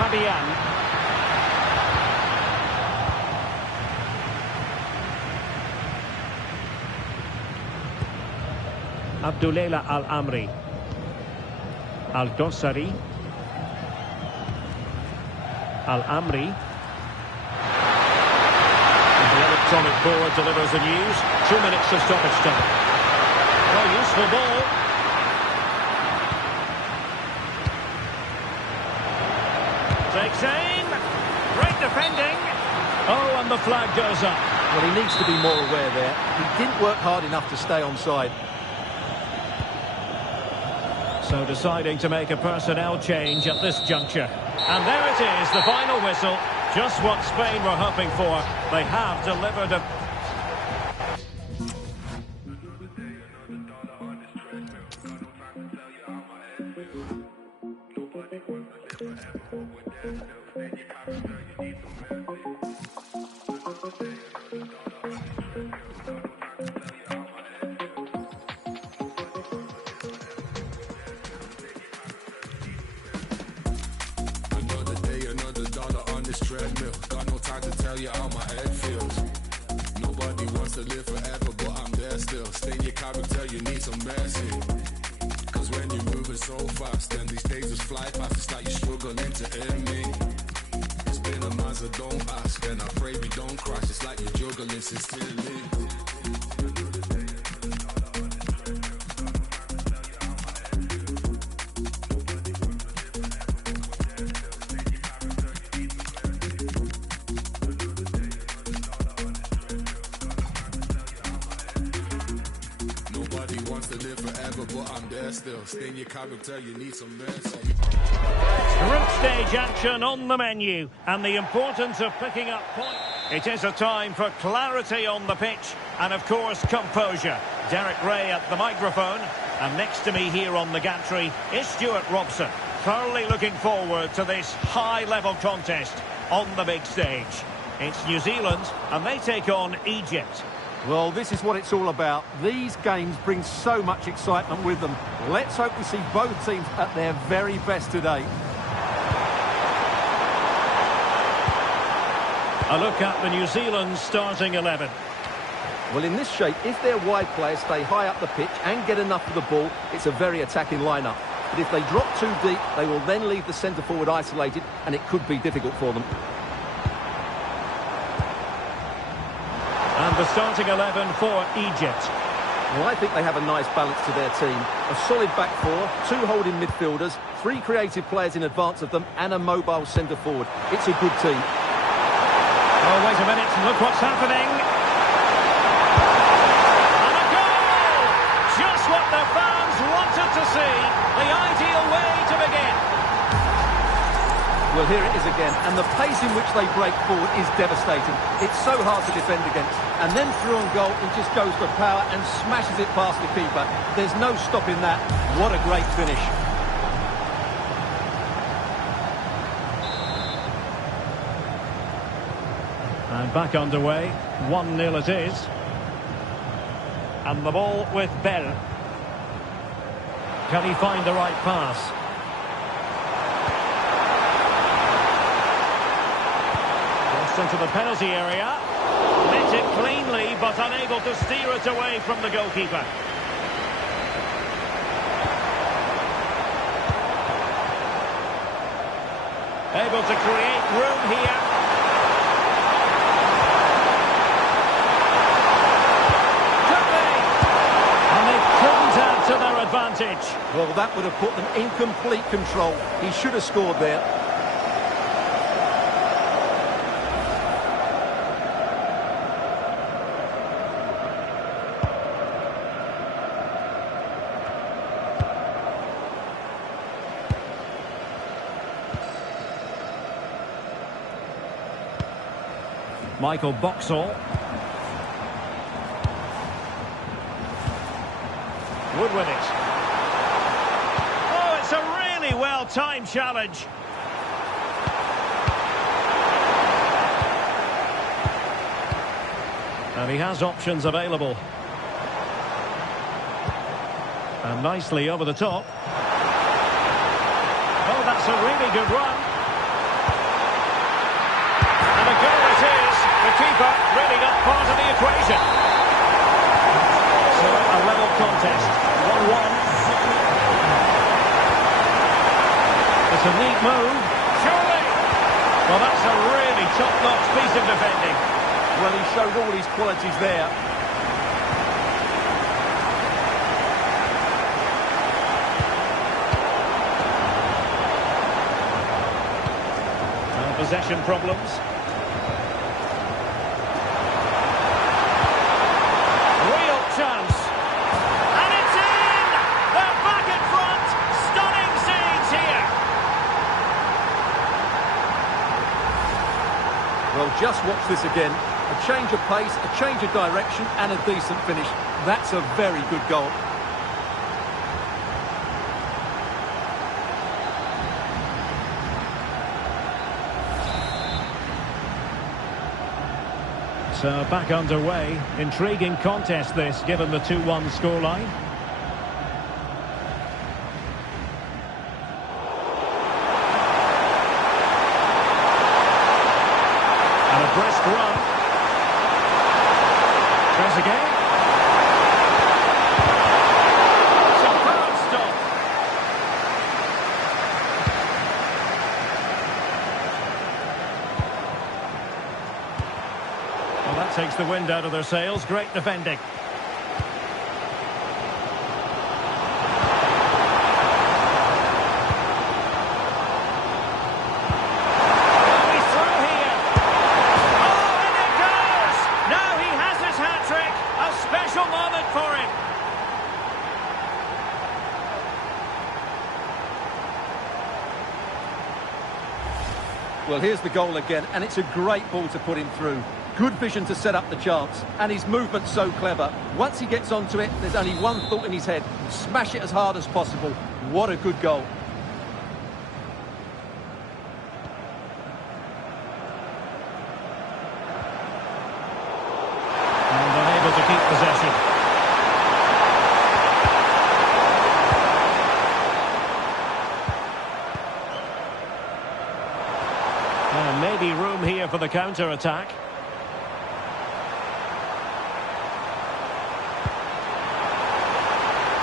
Fabian. Abdullah Al-Amri. Al-Dossari. Al-Amri. And the electronic board delivers the news. 2 minutes of stoppage time. Oh, useful ball. Takes aim. Great defending. Oh, and the flag goes up. Well, he needs to be more aware there. He didn't work hard enough to stay onside. So deciding to make a personnel change at this juncture. And there it is, the final whistle. Just what Spain were hoping for. They have delivered a... treadmill. Got no time to tell you how my head feels. Nobody wants to live forever, but I'm there still. Stay in your character, you need some mercy. Cause when you're moving so fast, and these days just fly past, it's like you're struggling to end me. It's been a month, so don't ask, and I pray we don't crash. It's like you're juggling sincerely. But I'm there still. Stay in your character, you need some mercy. Group stage action on the menu, and the importance of picking up points. It is a time for clarity on the pitch, and of course composure. Derek Ray at the microphone, and next to me here on the gantry is Stuart Robson. Thoroughly looking forward to this high-level contest on the big stage. It's New Zealand, and they take on Egypt. Well, this is what it's all about. These games bring so much excitement with them. Let's hope we see both teams at their very best today. A look at the New Zealand starting 11. Well, in this shape, if their wide players stay high up the pitch and get enough of the ball, it's a very attacking lineup. But if they drop too deep, they will then leave the centre-forward isolated, and it could be difficult for them. And the starting 11 for Egypt. Well, I think they have a nice balance to their team. A solid back four, 2 holding midfielders, 3 creative players in advance of them, and a mobile centre-forward. It's a good team. Oh, wait a minute, look what's happening. And a goal! Just what the fans wanted to see. The ideal way to begin. Well, here it is again, and the pace in which they break forward is devastating. It's so hard to defend against. And then through on goal, he just goes for power and smashes it past the keeper. There's no stopping that. What a great finish. And back underway, 1-0 it is. And the ball with Bell. Can he find the right pass? Into the penalty area, met it cleanly but unable to steer it away from the goalkeeper. Able to create room here. Could be! And they couldn't add to their advantage. Well, that would have put them in complete control. He should have scored there. Michael Boxall. Wood with it. Oh, it's a really well-timed challenge. And he has options available. And nicely over the top. Oh, that's a really good run. And a goal it is. The keeper really not part of the equation. So a level contest. 1-1. It's a neat move. Surely. Well, that's a really top-notch piece of defending. Well, he showed all his qualities there. Possession problems. Real chance. And it's in! They're back in front. Stunning scenes here. Well, just watch this again. A change of pace, a change of direction, and a decent finish. That's a very good goal. So back underway. Intriguing contest this, given the 2-1 scoreline. And a brisk run. Trezeguet. Superb stop. Well, that takes the wind out of their sails. Great defending. Oh, he's through here. Oh, and it goes! Now he has his hat-trick. A special moment for him. Well, here's the goal again, and it's a great ball to put him through. Good vision to set up the chance, and his movement's so clever. Once he gets onto it, there's only one thought in his head: smash it as hard as possible. What a good goal. And unable to keep possession. And maybe room here for the counter-attack.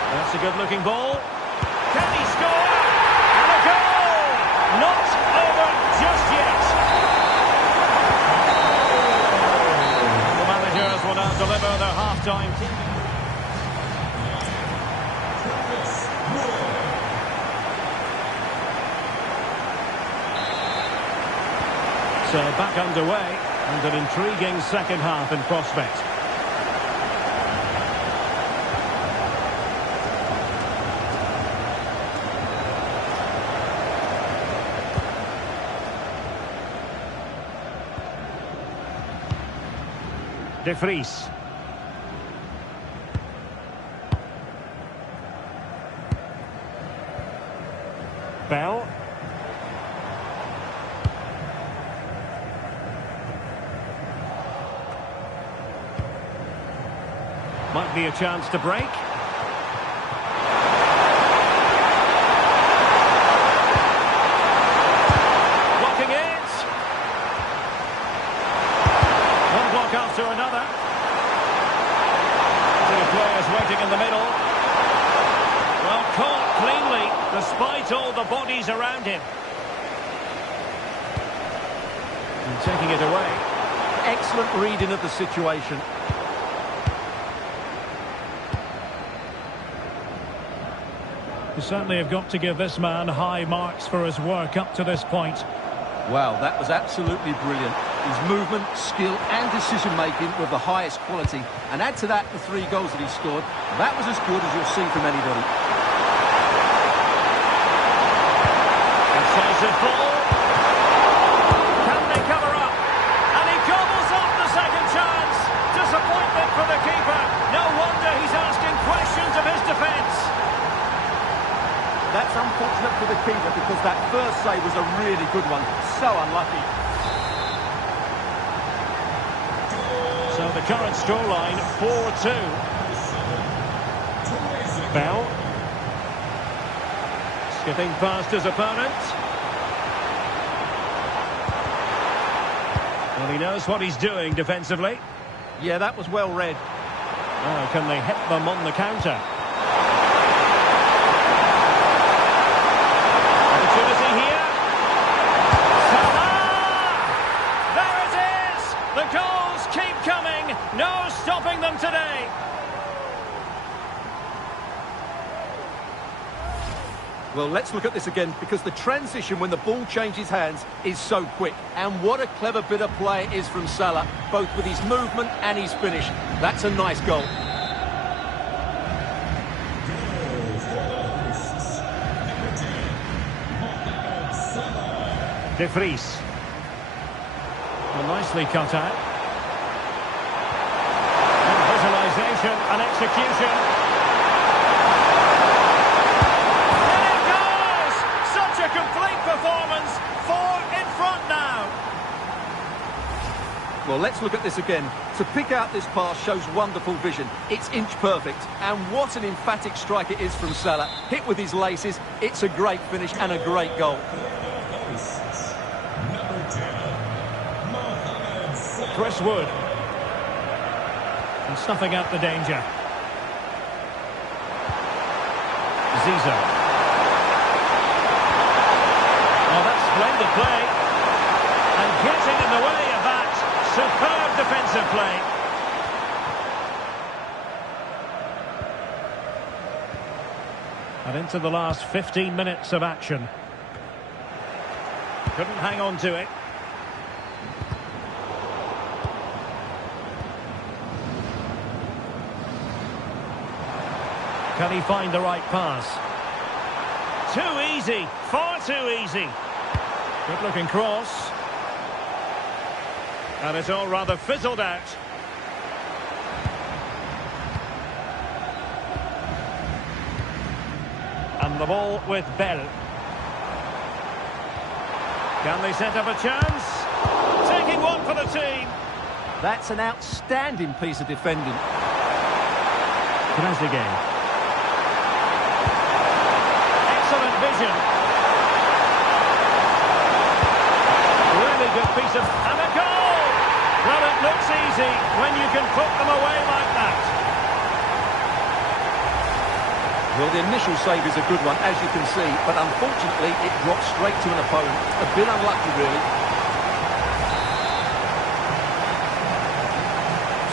That's a good-looking ball. Can he score? And a goal! Not over just yet. The managers will now deliver their half-time team. So back underway, and an intriguing second half in prospect. De Vries. Bell. Might be a chance to break. Blocking it. One block after another. Two players waiting in the middle. Well, caught cleanly, despite all the bodies around him. And taking it away. Excellent reading of the situation. You certainly have got to give this man high marks for his work up to this point. Wow, that was absolutely brilliant. His movement, skill and decision-making were of the highest quality. And add to that the 3 goals that he scored. That was as good as you'll see from anybody. Decisive ball. Can they cover up? And he gobbles up the second chance. Disappointment for the keeper. No wonder he's asking questions of his defence. unfortunate for the keeper because that first save was a really good one. So unlucky. So the current scoreline, 4-2. Bell. Skipping past his opponent. Well, he knows what he's doing defensively. Yeah, that was well read. Oh, can they hit them on the counter? Opportunity here. Salah! There it is! The goals keep coming. No stopping them today. Well, let's look at this again, because the transition when the ball changes hands is so quick. And what a clever bit of play it is from Salah, both with his movement and his finish. That's a nice goal. De Vries. Well, nicely cut out. And visualisation and execution. Complete performance, 4 in front now. Well, let's look at this again. To pick out this pass shows wonderful vision. It's inch perfect. And what an emphatic strike it is from Salah. Hit with his laces. It's a great finish and a great goal. Chris Wood. And snuffing out the danger. Zizo. Oh, that's splendid play. And getting in the way of that. Superb defensive play. And into the last 15 minutes of action. Couldn't hang on to it. Can he find the right pass? Too easy, far too easy. Good looking cross. And it's all rather fizzled out. And the ball with Bell. Can they set up a chance? Taking one for the team. That's an outstanding piece of defending. Trezeguet. Excellent vision. Really good piece of... And a goal! Well, it looks easy when you can put them away like that. Well, the initial save is a good one, as you can see, but unfortunately it dropped straight to an opponent. A bit unlucky, really.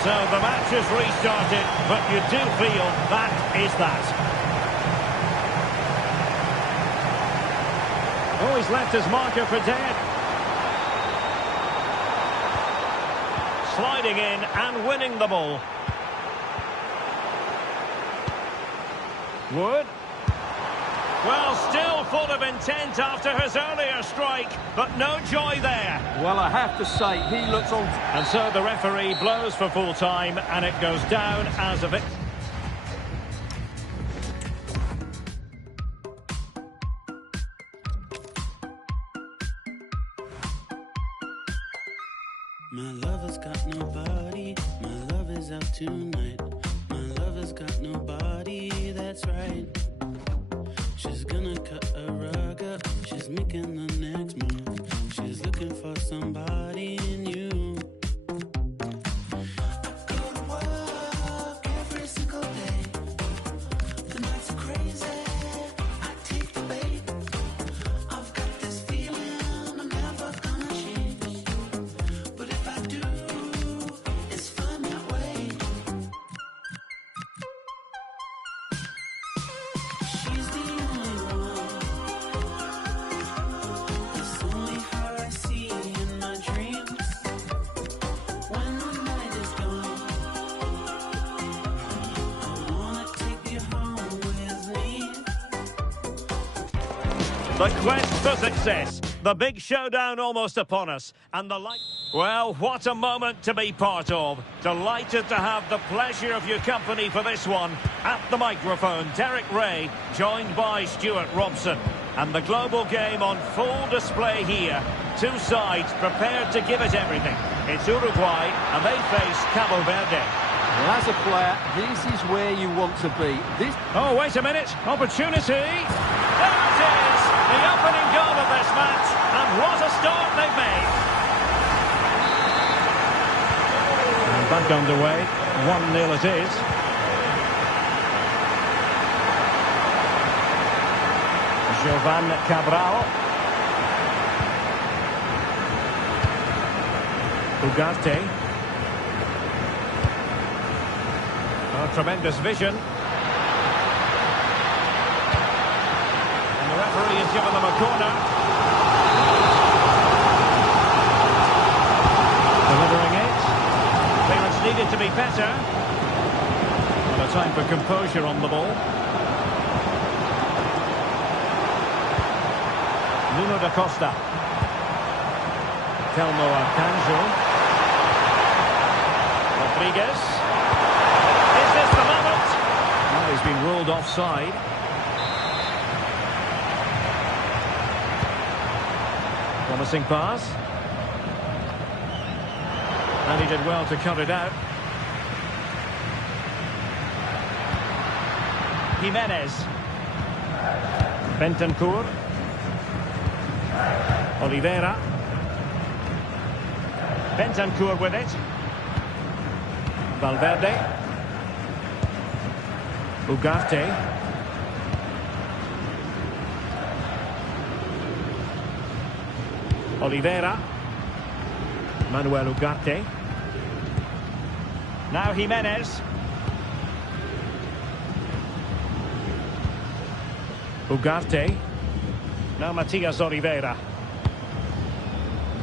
So the match has restarted, but you do feel that is that. Oh, he's left his marker for dead. Sliding in and winning the ball. Wood. Well, still full of intent after his earlier strike, but no joy there. Well, I have to say, he looks on... And so the referee blows for full time, and it goes down as a victory. My lover's got nobody, my love is out tonight. My lover's got nobody, that's right. She's gonna cut a rug up, she's making the next move. She's looking for somebody new. I go to work every single day. The nights are crazy, I take the bait. I've got this feeling I'm never gonna change. But if I do, it's fun that way. She's the only one. It's only her I see in my dreams. When the night is gone, I wanna take you home with me. The quest for success. The big showdown almost upon us. And the light... Well, what a moment to be part of. Delighted to have the pleasure of your company for this one. At the microphone, Derek Ray, joined by Stuart Robson. And the global game on full display here. Two sides prepared to give it everything. It's Uruguay, and they face Cabo Verde. Well, as a player, this is where you want to be. Oh, wait a minute. Opportunity. There it is. The opening goal of this match. And what a start they've made. And back underway. 1-0 it is. Jovan Cabral. Ugarte. Oh, tremendous vision. And the referee has given them a corner. Delivering it. Clearance needed to be better. And a time for composure on the ball. Nuno da Costa. Telmo Arcanjo. Rodriguez. Is this the moment? Now he's been ruled offside. Promising pass. And he did well to cut it out. Jimenez. Bentancur. Oliveira. Bentancur with it. Valverde. Ugarte. Oliveira. Manuel Ugarte. Now Jimenez. Ugarte. Now Matias Oliveira.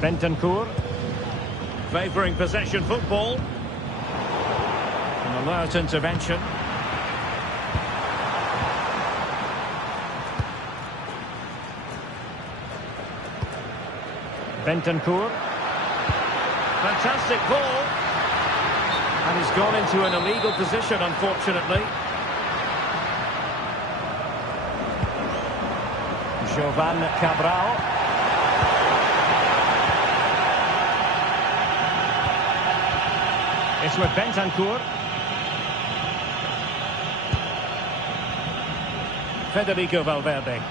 Bentancur. Favouring possession football. An alert intervention. Bentancur. Fantastic ball. And he's gone into an illegal position, unfortunately. Jovan Cabral. It's with Bentancur. Federico Valverde.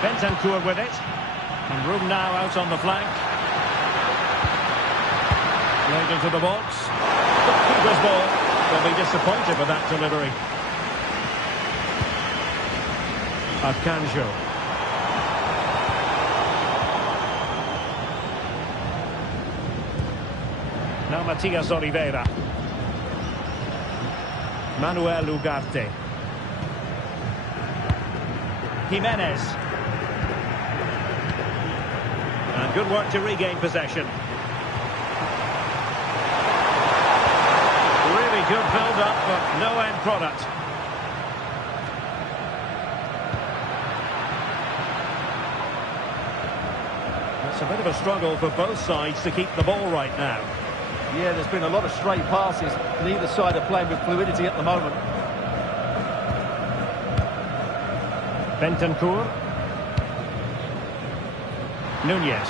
Bentancur with it. And room now out on the flank. Played into the box. The keeper's ball. They'll be disappointed with that delivery. Arcanjo. Now Matias Oliveira. Manuel Ugarte. Jimenez. And good work to regain possession. Really good build-up, but no end product. It's a bit of a struggle for both sides to keep the ball right now. Yeah, there's been a lot of stray passes. Neither side are playing with fluidity at the moment. Bentancur. Nunez.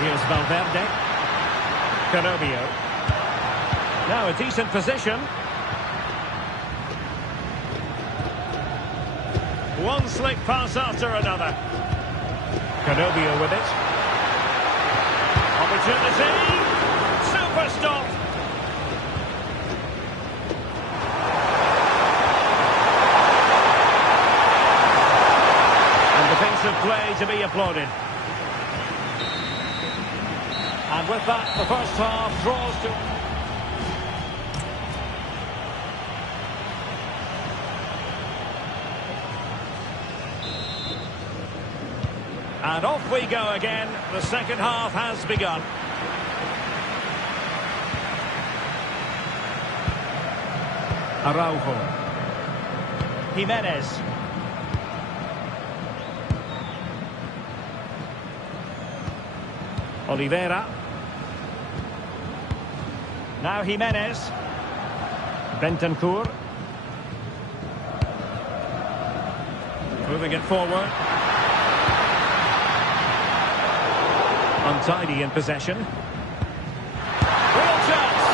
Here's Valverde. Carobio. Now a decent position. One slick pass after another. Carobio with it. Opportunity. Super stop. And defensive play to be applauded. And with that, the first half draws to... And off we go again. The second half has begun. Araujo. Jimenez. Oliveira. Now Jimenez. Bentancur. Moving it forward. Untidy in possession. Real chance!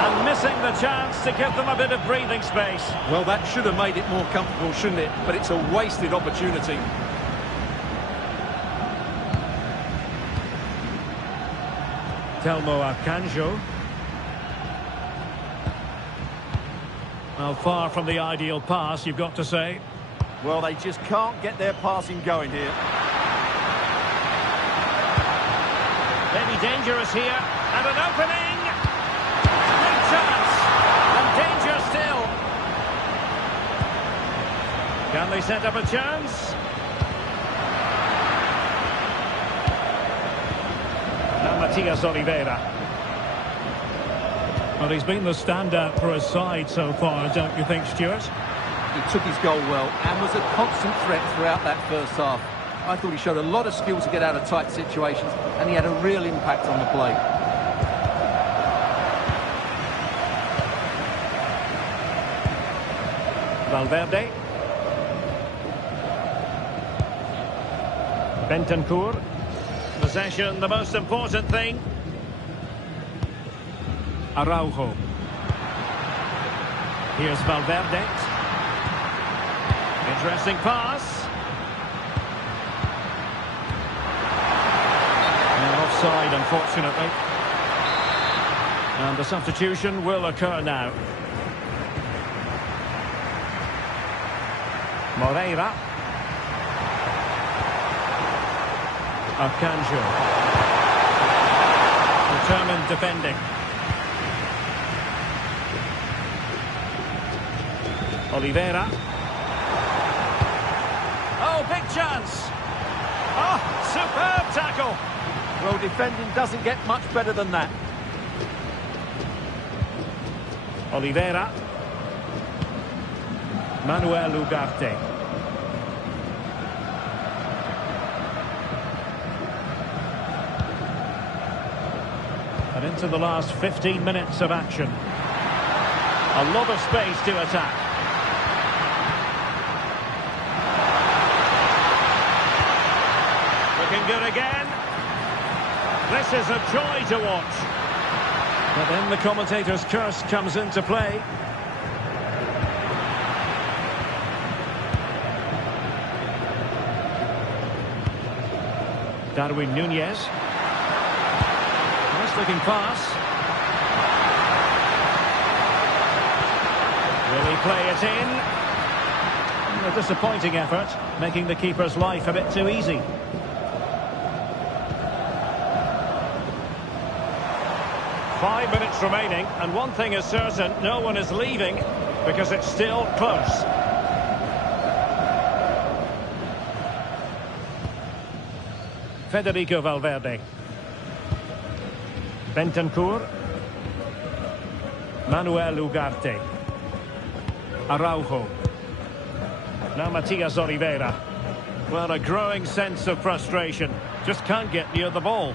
And missing the chance to give them a bit of breathing space. Well, that should have made it more comfortable, shouldn't it? But it's a wasted opportunity. Telmo Akanjo. Well, far from the ideal pass, you've got to say. Well, they just can't get their passing going here. Maybe dangerous here. And an opening! Big chance! And danger still. Can they set up a chance? Now Matias Oliveira. Well, he's been the standout for his side so far, don't you think, Stuart? He took his goal well and was a constant threat throughout that first half. I thought he showed a lot of skill to get out of tight situations, and he had a real impact on the play. Valverde. Bentancur. Possession, the most important thing. Araujo. Here's Valverde. Interesting pass. And offside, unfortunately. And the substitution will occur now. Moreira. Akanjo. Determined defending. Oliveira. Oh, big chance. Oh, superb tackle. Well, defending doesn't get much better than that. Oliveira. Manuel Ugarte. And into the last 15 minutes of action. A lot of space to attack. Looking good again. This is a joy to watch. But then the commentator's curse comes into play. Darwin Núñez. Nice looking pass. Will he play it in? A disappointing effort, making the keeper's life a bit too easy. Five minutes remaining, and one thing is certain, no one is leaving, because it's still close. Federico Valverde. Bentancur. Manuel Ugarte. Araujo. Now Matias Oliveira. Well, a growing sense of frustration. Just can't get near the ball.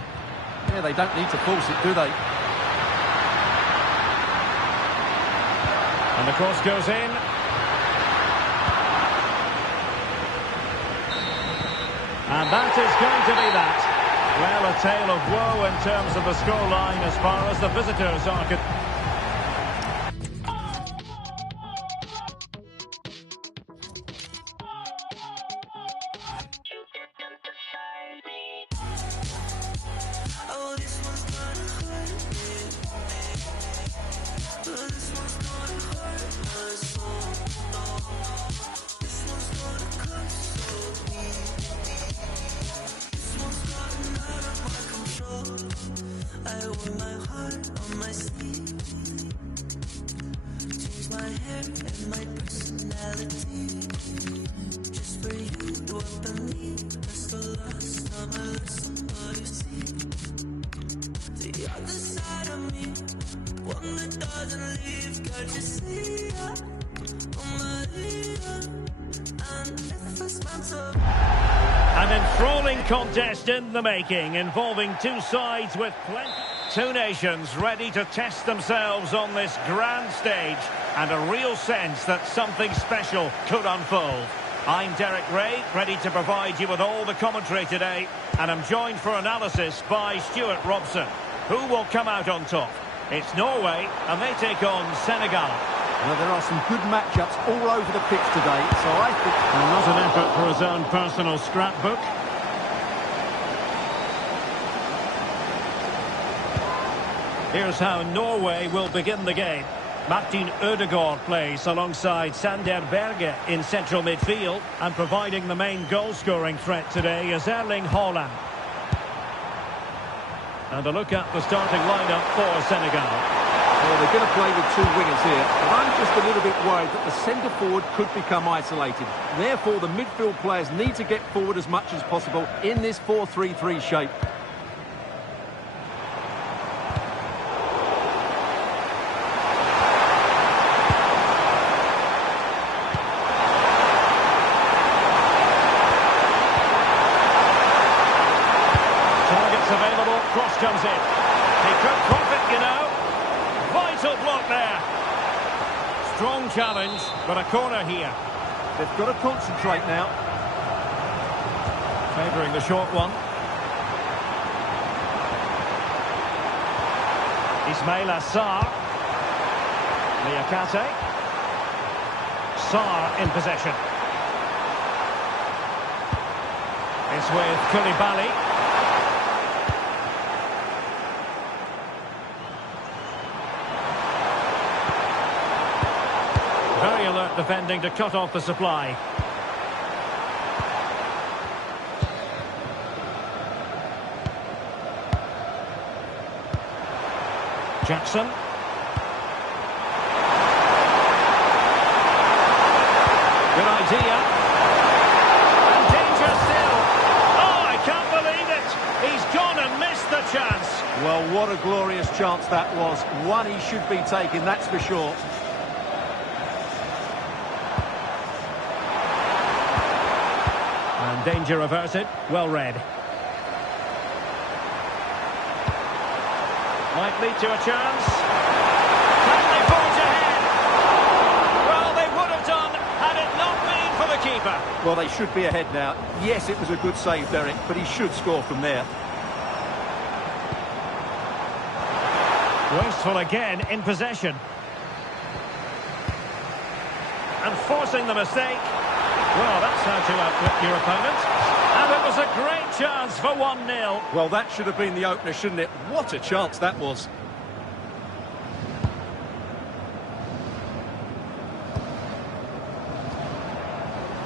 Yeah, they don't need to force it, do they? And the cross goes in. And that is going to be that. Well, a tale of woe in terms of the scoreline as far as the visitors are concerned. Oh, this one's gonna hurt me. Oh, this one's gonna hurt my soul. This one's gonna console me. This one's gotten out of my control. I wear my heart on my sleeve. Change my hair and my personality. Just for you, do I believe that's the last time I let somebody see the other side of me, one that doesn't leave? Can't you see it? Oh, Maria, and if it's meant to An enthralling contest in the making, involving two sides with plenty... Two nations ready to test themselves on this grand stage, and a real sense that something special could unfold. I'm Derek Ray, ready to provide you with all the commentary today, and I'm joined for analysis by Stuart Robson. Who will come out on top? It's Norway, and they take on Senegal. Well, there are some good matchups all over the pitch today, so I think... And not an effort for his own personal scrapbook. Here's how Norway will begin the game. Martin Ødegaard plays alongside Sander Berge in central midfield, and providing the main goal-scoring threat today is Erling Haaland. And a look at the starting lineup for Senegal. Well, they're going to play with two wingers here, but I'm just a little bit worried that the centre-forward could become isolated. Therefore, the midfield players need to get forward as much as possible in this 4-3-3 shape. Available, cross comes in. He could profit, you know. Vital block there. Strong challenge, but a corner here. They've got to concentrate now. Favouring the short one. Ismaila Sarr. Niakate. Sarr in possession. It's with Koulibaly. Very alert defending to cut off the supply. Jackson. Good idea. And danger still. Oh, I can't believe it. He's gone and missed the chance. Well, what a glorious chance that was. One he should be taking, that's for sure. Danger averted. Well read. Might lead to a chance. Can they forge ahead? Well, they would have done had it not been for the keeper. Well, they should be ahead now. Yes, it was a good save, Derek, but he should score from there. Wasteful again in possession. And forcing the mistake. Well, that's how to outwit your opponent. And it was a great chance for 1-0. Well, that should have been the opener, shouldn't it? What a chance that was.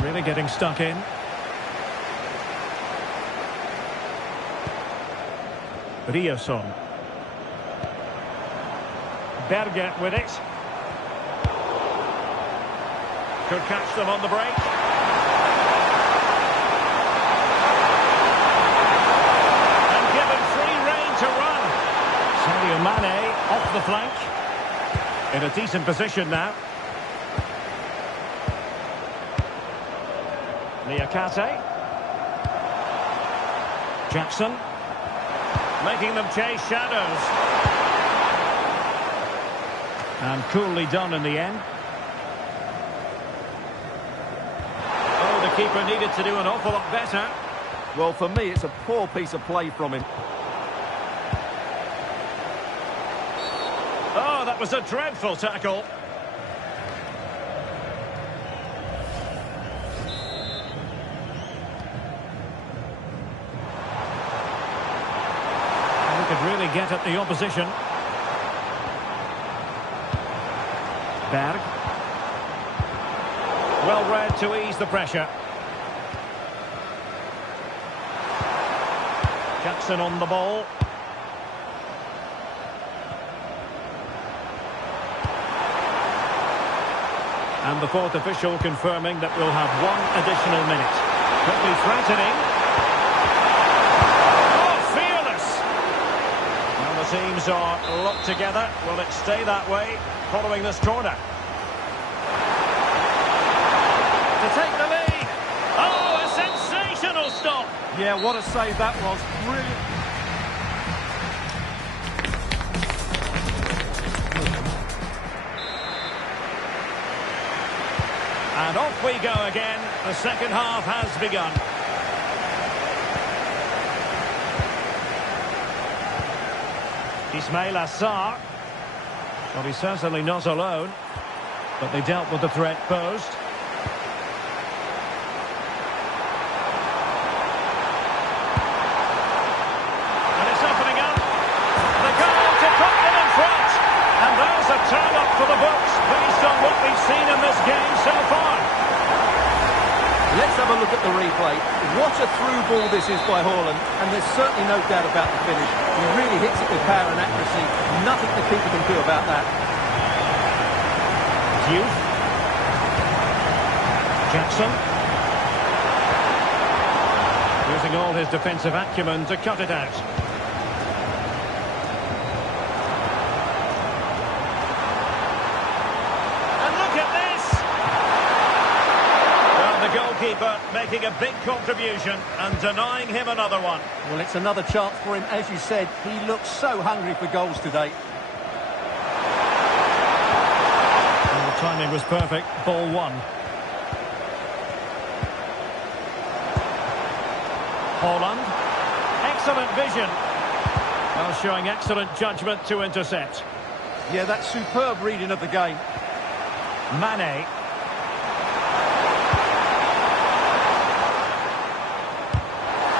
Really getting stuck in. Ryerson. Berge with it. Could catch them on the break. Sadio Mane off the flank. In a decent position now. Niakate. Jackson. Making them chase shadows. And coolly done in the end. Oh, the keeper needed to do an awful lot better. Well, for me, it's a poor piece of play from him. Oh, that was a dreadful tackle. And he could really get at the opposition. Berg. Well read to ease the pressure. Jackson on the ball. And the fourth official confirming that we'll have one additional minute. Could be threatening. Oh, fearless! Well, the teams are locked together. Will it stay that way following this corner? To take the lead. Oh, a sensational stop. Yeah, what a save that was. Brilliant. And off we go again. The second half has begun. Ismail Assar. Well, he's certainly not alone, but they dealt with the threat posed. And it's opening up. The goal to put them in front. And there's a turn-up for the books, based on what we've seen in this game so far. Let's have a look at the replay. What a through ball this is by Haaland, and there's certainly no doubt about the finish. He really hits it with power and accuracy. Nothing the keeper can do about that. Diouf. Jackson. Using all his defensive acumen to cut it out. And look at this! Well, the goalkeeper making a big contribution and denying him another one. Well, it's another chance for him. As you said, he looks so hungry for goals today. And the timing was perfect. Ball one. Haaland. Excellent vision. Well, showing excellent judgment to intercept. Yeah, that's superb reading of the game. Mane.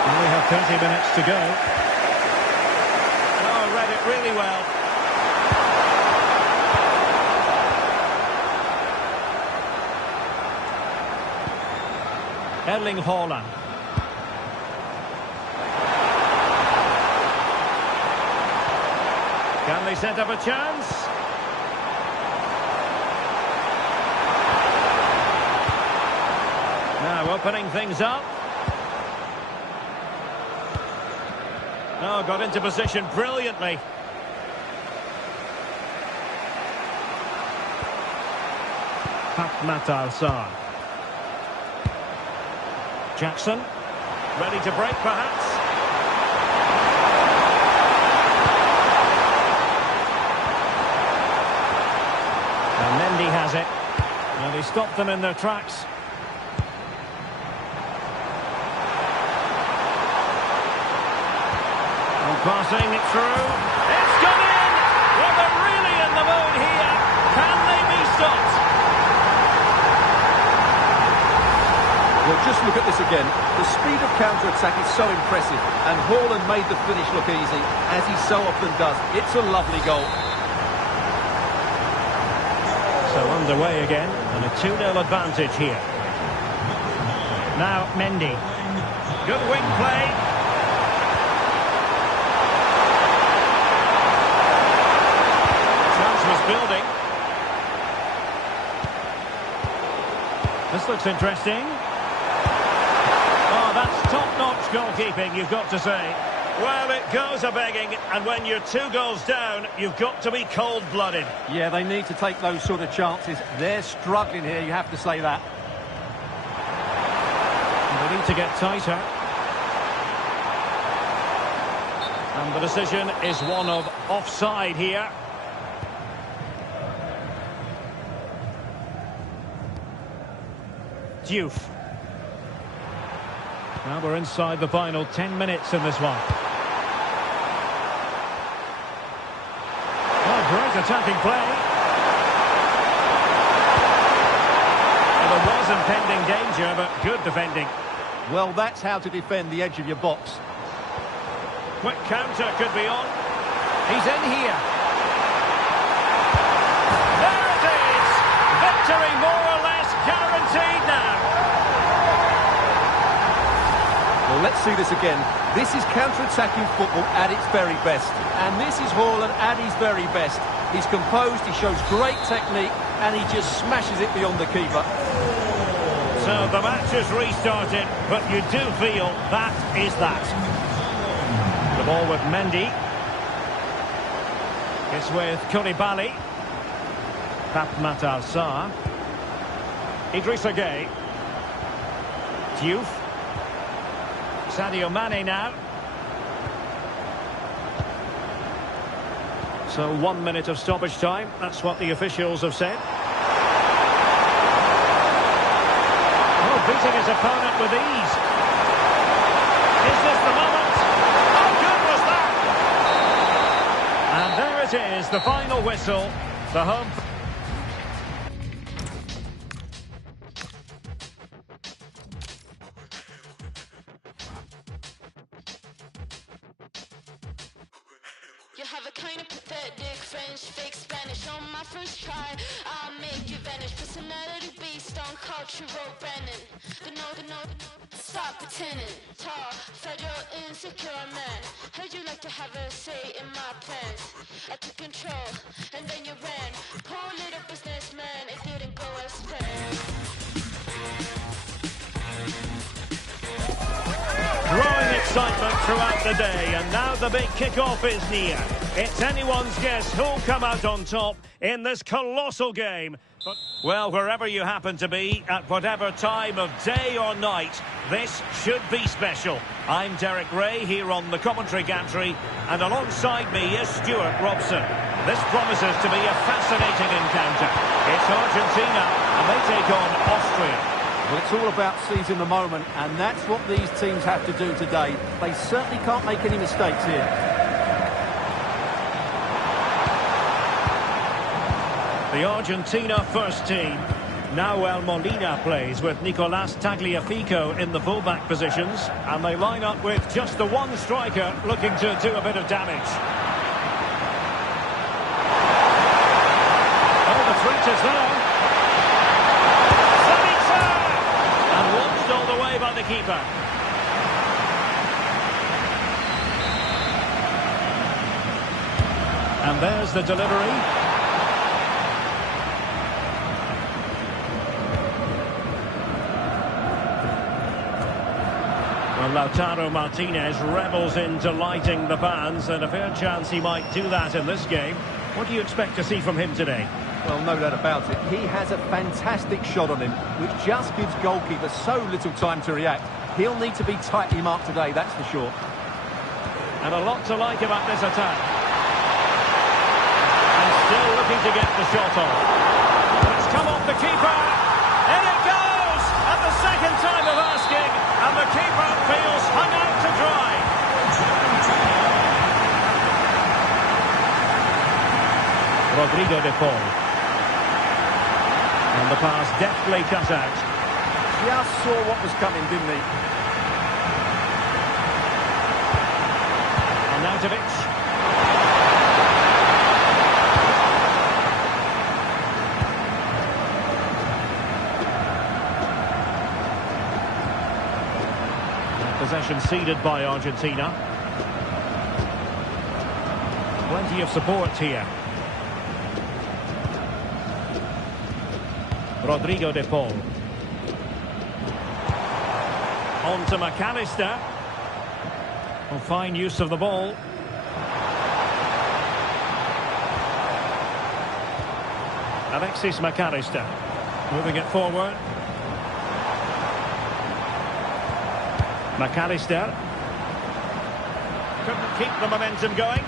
We have 30 minutes to go. Oh, read it really well. Erling Haaland. Can they set up a chance? Now opening things up. Oh, got into position brilliantly. Pape Sarr. Jackson. Ready to break, perhaps. And Mendy has it. And he stopped them in their tracks. Passing it through. It's gone in! Well, they're really in the mood here. Can they be stopped? Well, just look at this again. The speed of counter-attack is so impressive, and Haaland made the finish look easy, as he so often does. It's a lovely goal. So underway again, and a 2-0 advantage here. Now Mendy. Good wing play. Building. This looks interesting. Oh, that's top-notch goalkeeping, you've got to say. Well, it goes a-begging, and when you're 2 goals down, you've got to be cold-blooded. Yeah, they need to take those sort of chances. They're struggling here, you have to say that. They need to get tighter. And the decision is one of offside here. Diouf. Now we're inside the final 10 minutes in this one. Oh, great attacking play. Well, there was impending danger, but good defending. Well, that's how to defend the edge of your box. Quick counter could be on. He's in here. There it is! Victory more or less guaranteed now. Well, let's see this again. This is counter-attacking football at its very best. And this is Haaland at his very best. He's composed, he shows great technique, and he just smashes it beyond the keeper. So the match has restarted, but you do feel that is that. The ball with Mendy. It's with Koulibaly. Pape Sarr. Idrissa Gueye. Diouf. Sadio Mane now. So 1 minute of stoppage time. That's what the officials have said. Oh, beating his opponent with ease. Is this the moment? How good was that? And there it is, the final whistle. The home... You have a kind of pathetic French, fake Spanish on my first try. I'll make you vanish. Personality based on cultural branding. The no, stop pretending. Tall, federal, insecure man. Heard you like to have a say in my plans. I took control, and then you ran. Poor little businessman, it didn't go as planned. Growing excitement throughout the day, and now the big kick-off is near. It's anyone's guess who'll come out on top in this colossal game. But, well, wherever you happen to be, at whatever time of day or night, this should be special. I'm Derek Ray here on the commentary gantry, and alongside me is Stuart Robson. This promises to be a fascinating encounter. It's Argentina, and they take on Austria. Well, it's all about seizing the moment, and that's what these teams have to do today. They certainly can't make any mistakes here. The Argentina first team. Nahuel Molina plays with Nicolás Tagliafico in the fullback positions, and they line up with just the one striker looking to do a bit of damage. Oh, the threat is there. And watched all the way by the keeper. And there's the delivery. Well, Lautaro Martinez revels in delighting the fans, and a fair chance he might do that in this game. What do you expect to see from him today? Well, no doubt about it. He has a fantastic shot on him, which just gives goalkeepers so little time to react. He'll need to be tightly marked today, that's for sure. And a lot to like about this attack. And still looking to get the shot off. It's come off the keeper. In it goes! At the second time of asking, and the keeper feels hung out to dry. Rodrigo de Paul. And the pass deftly cut out. Just saw what was coming, didn't he? Arnautovic. Possession ceded by Argentina. Plenty of support here. Rodrigo de Paul. On to McAllister. Well, fine use of the ball. Alexis McAllister. Moving it forward. McAllister. Couldn't keep the momentum going.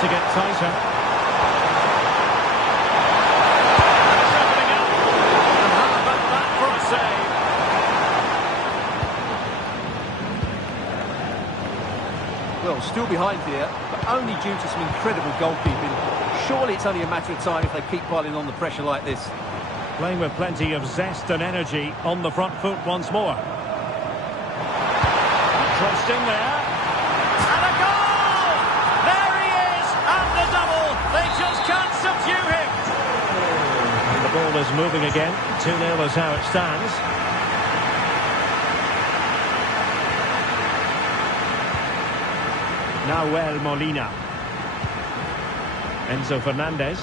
To get tighter. That's opening up. And how about that for a save? Well, still behind here, but only due to some incredible goalkeeping. Surely it's only a matter of time if they keep piling on the pressure like this. Playing with plenty of zest and energy on the front foot once more. Crossed in there. And a goal! They just can't subdue him. And the ball is moving again. 2-0 is how it stands. Nahuel Molina. Enzo Fernandez.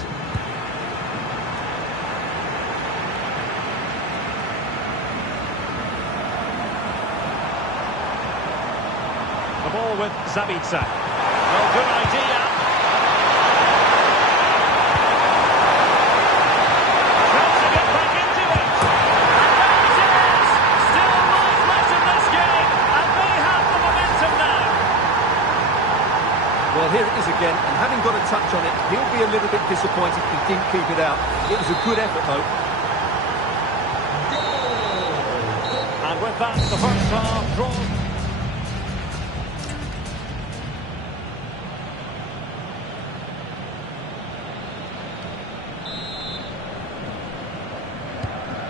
The ball with Zabitzer. Well, good idea. Tries to get back into it. And there it is. Still life left in this game. And they have the momentum now. Well, here it is again, and having got a touch on it, he'll be a little bit disappointed if he didn't keep it out. It was a good effort, though. And with that, the first half drawn.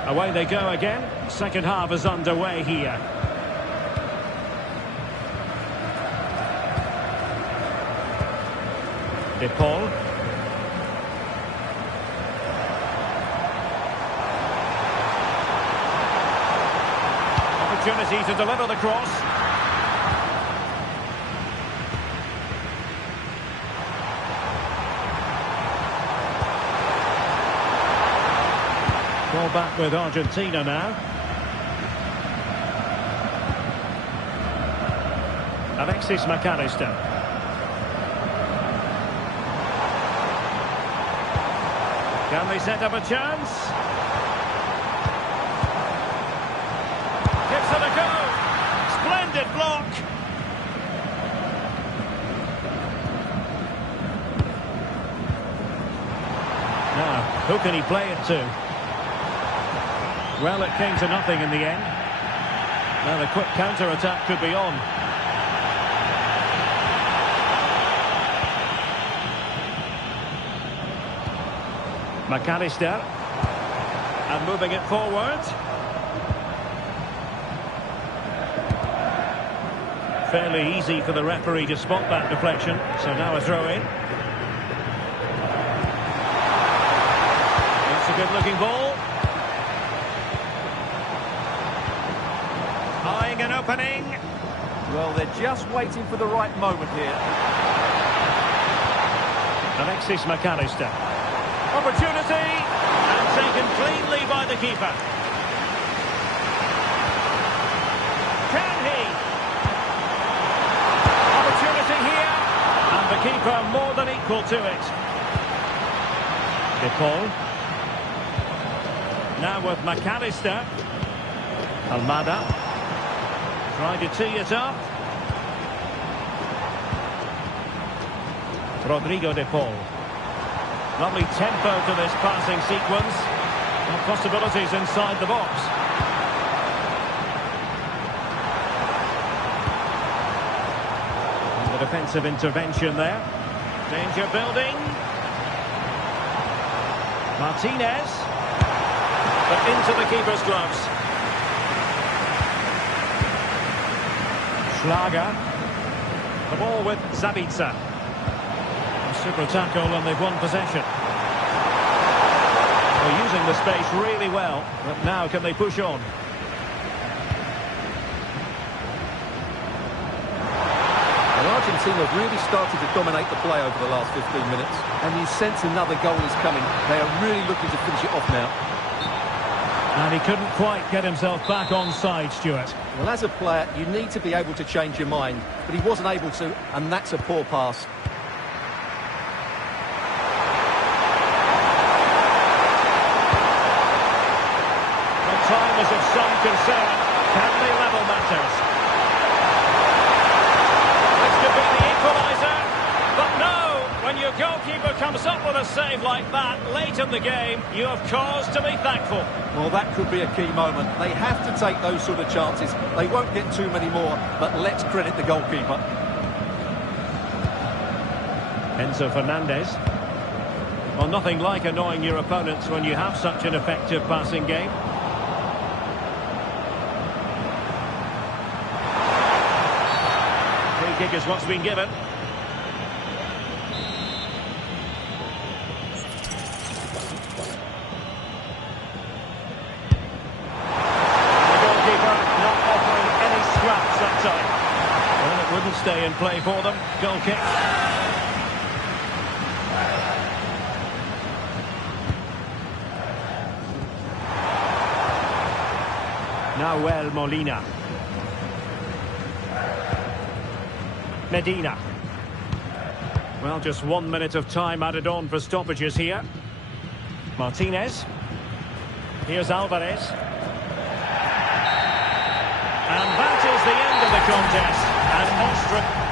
Away they go again. Second half is underway here. De Paul. Opportunity to deliver the cross. Ball back with Argentina now. Alexis McAllister. Can they set up a chance? Gives it a go. Splendid block. Now, who can he play it to? Well, it came to nothing in the end. Now the quick counter-attack could be on. McAllister. And moving it forward. Fairly easy for the referee to spot that deflection. So now a throw-in. That's a good-looking ball. Eyeing an opening. Well, they're just waiting for the right moment here. Alexis McAllister. Opportunity. And taken cleanly by the keeper. Can he? Opportunity here. And the keeper more than equal to it. De Paul. Now with McAllister. Almada. Trying to tee it up. Rodrigo De Paul. Lovely tempo to this passing sequence. And possibilities inside the box. And the defensive intervention there. Danger building. Martinez. But into the keeper's gloves. Schlager. The ball with Zabitzer. A super tackle and they've won possession. They're using the space really well, but now can they push on? Well, Argentina have really started to dominate the play over the last 15 minutes, and you sense another goal is coming. They are really looking to finish it off now. And he couldn't quite get himself back on side, Stuart. Well, as a player, you need to be able to change your mind, but he wasn't able to, and that's a poor pass. The time is of some concern. Can they level matters? This could be the equaliser, but no! When your goalkeeper comes up with a save like that late in the game, you have cause to be thankful. Well, that could be a key moment. They have to take those sort of chances. They won't get too many more, but let's credit the goalkeeper. Enzo Fernandez. Well, nothing like annoying your opponents when you have such an effective passing game. Free kick is what's been given. stay in play for them. Goal kick. Nahuel Molina. Medina. Well, just 1 minute of time added on for stoppages here. Martinez. Here's Alvarez. And that is the end of the contest. And Austria...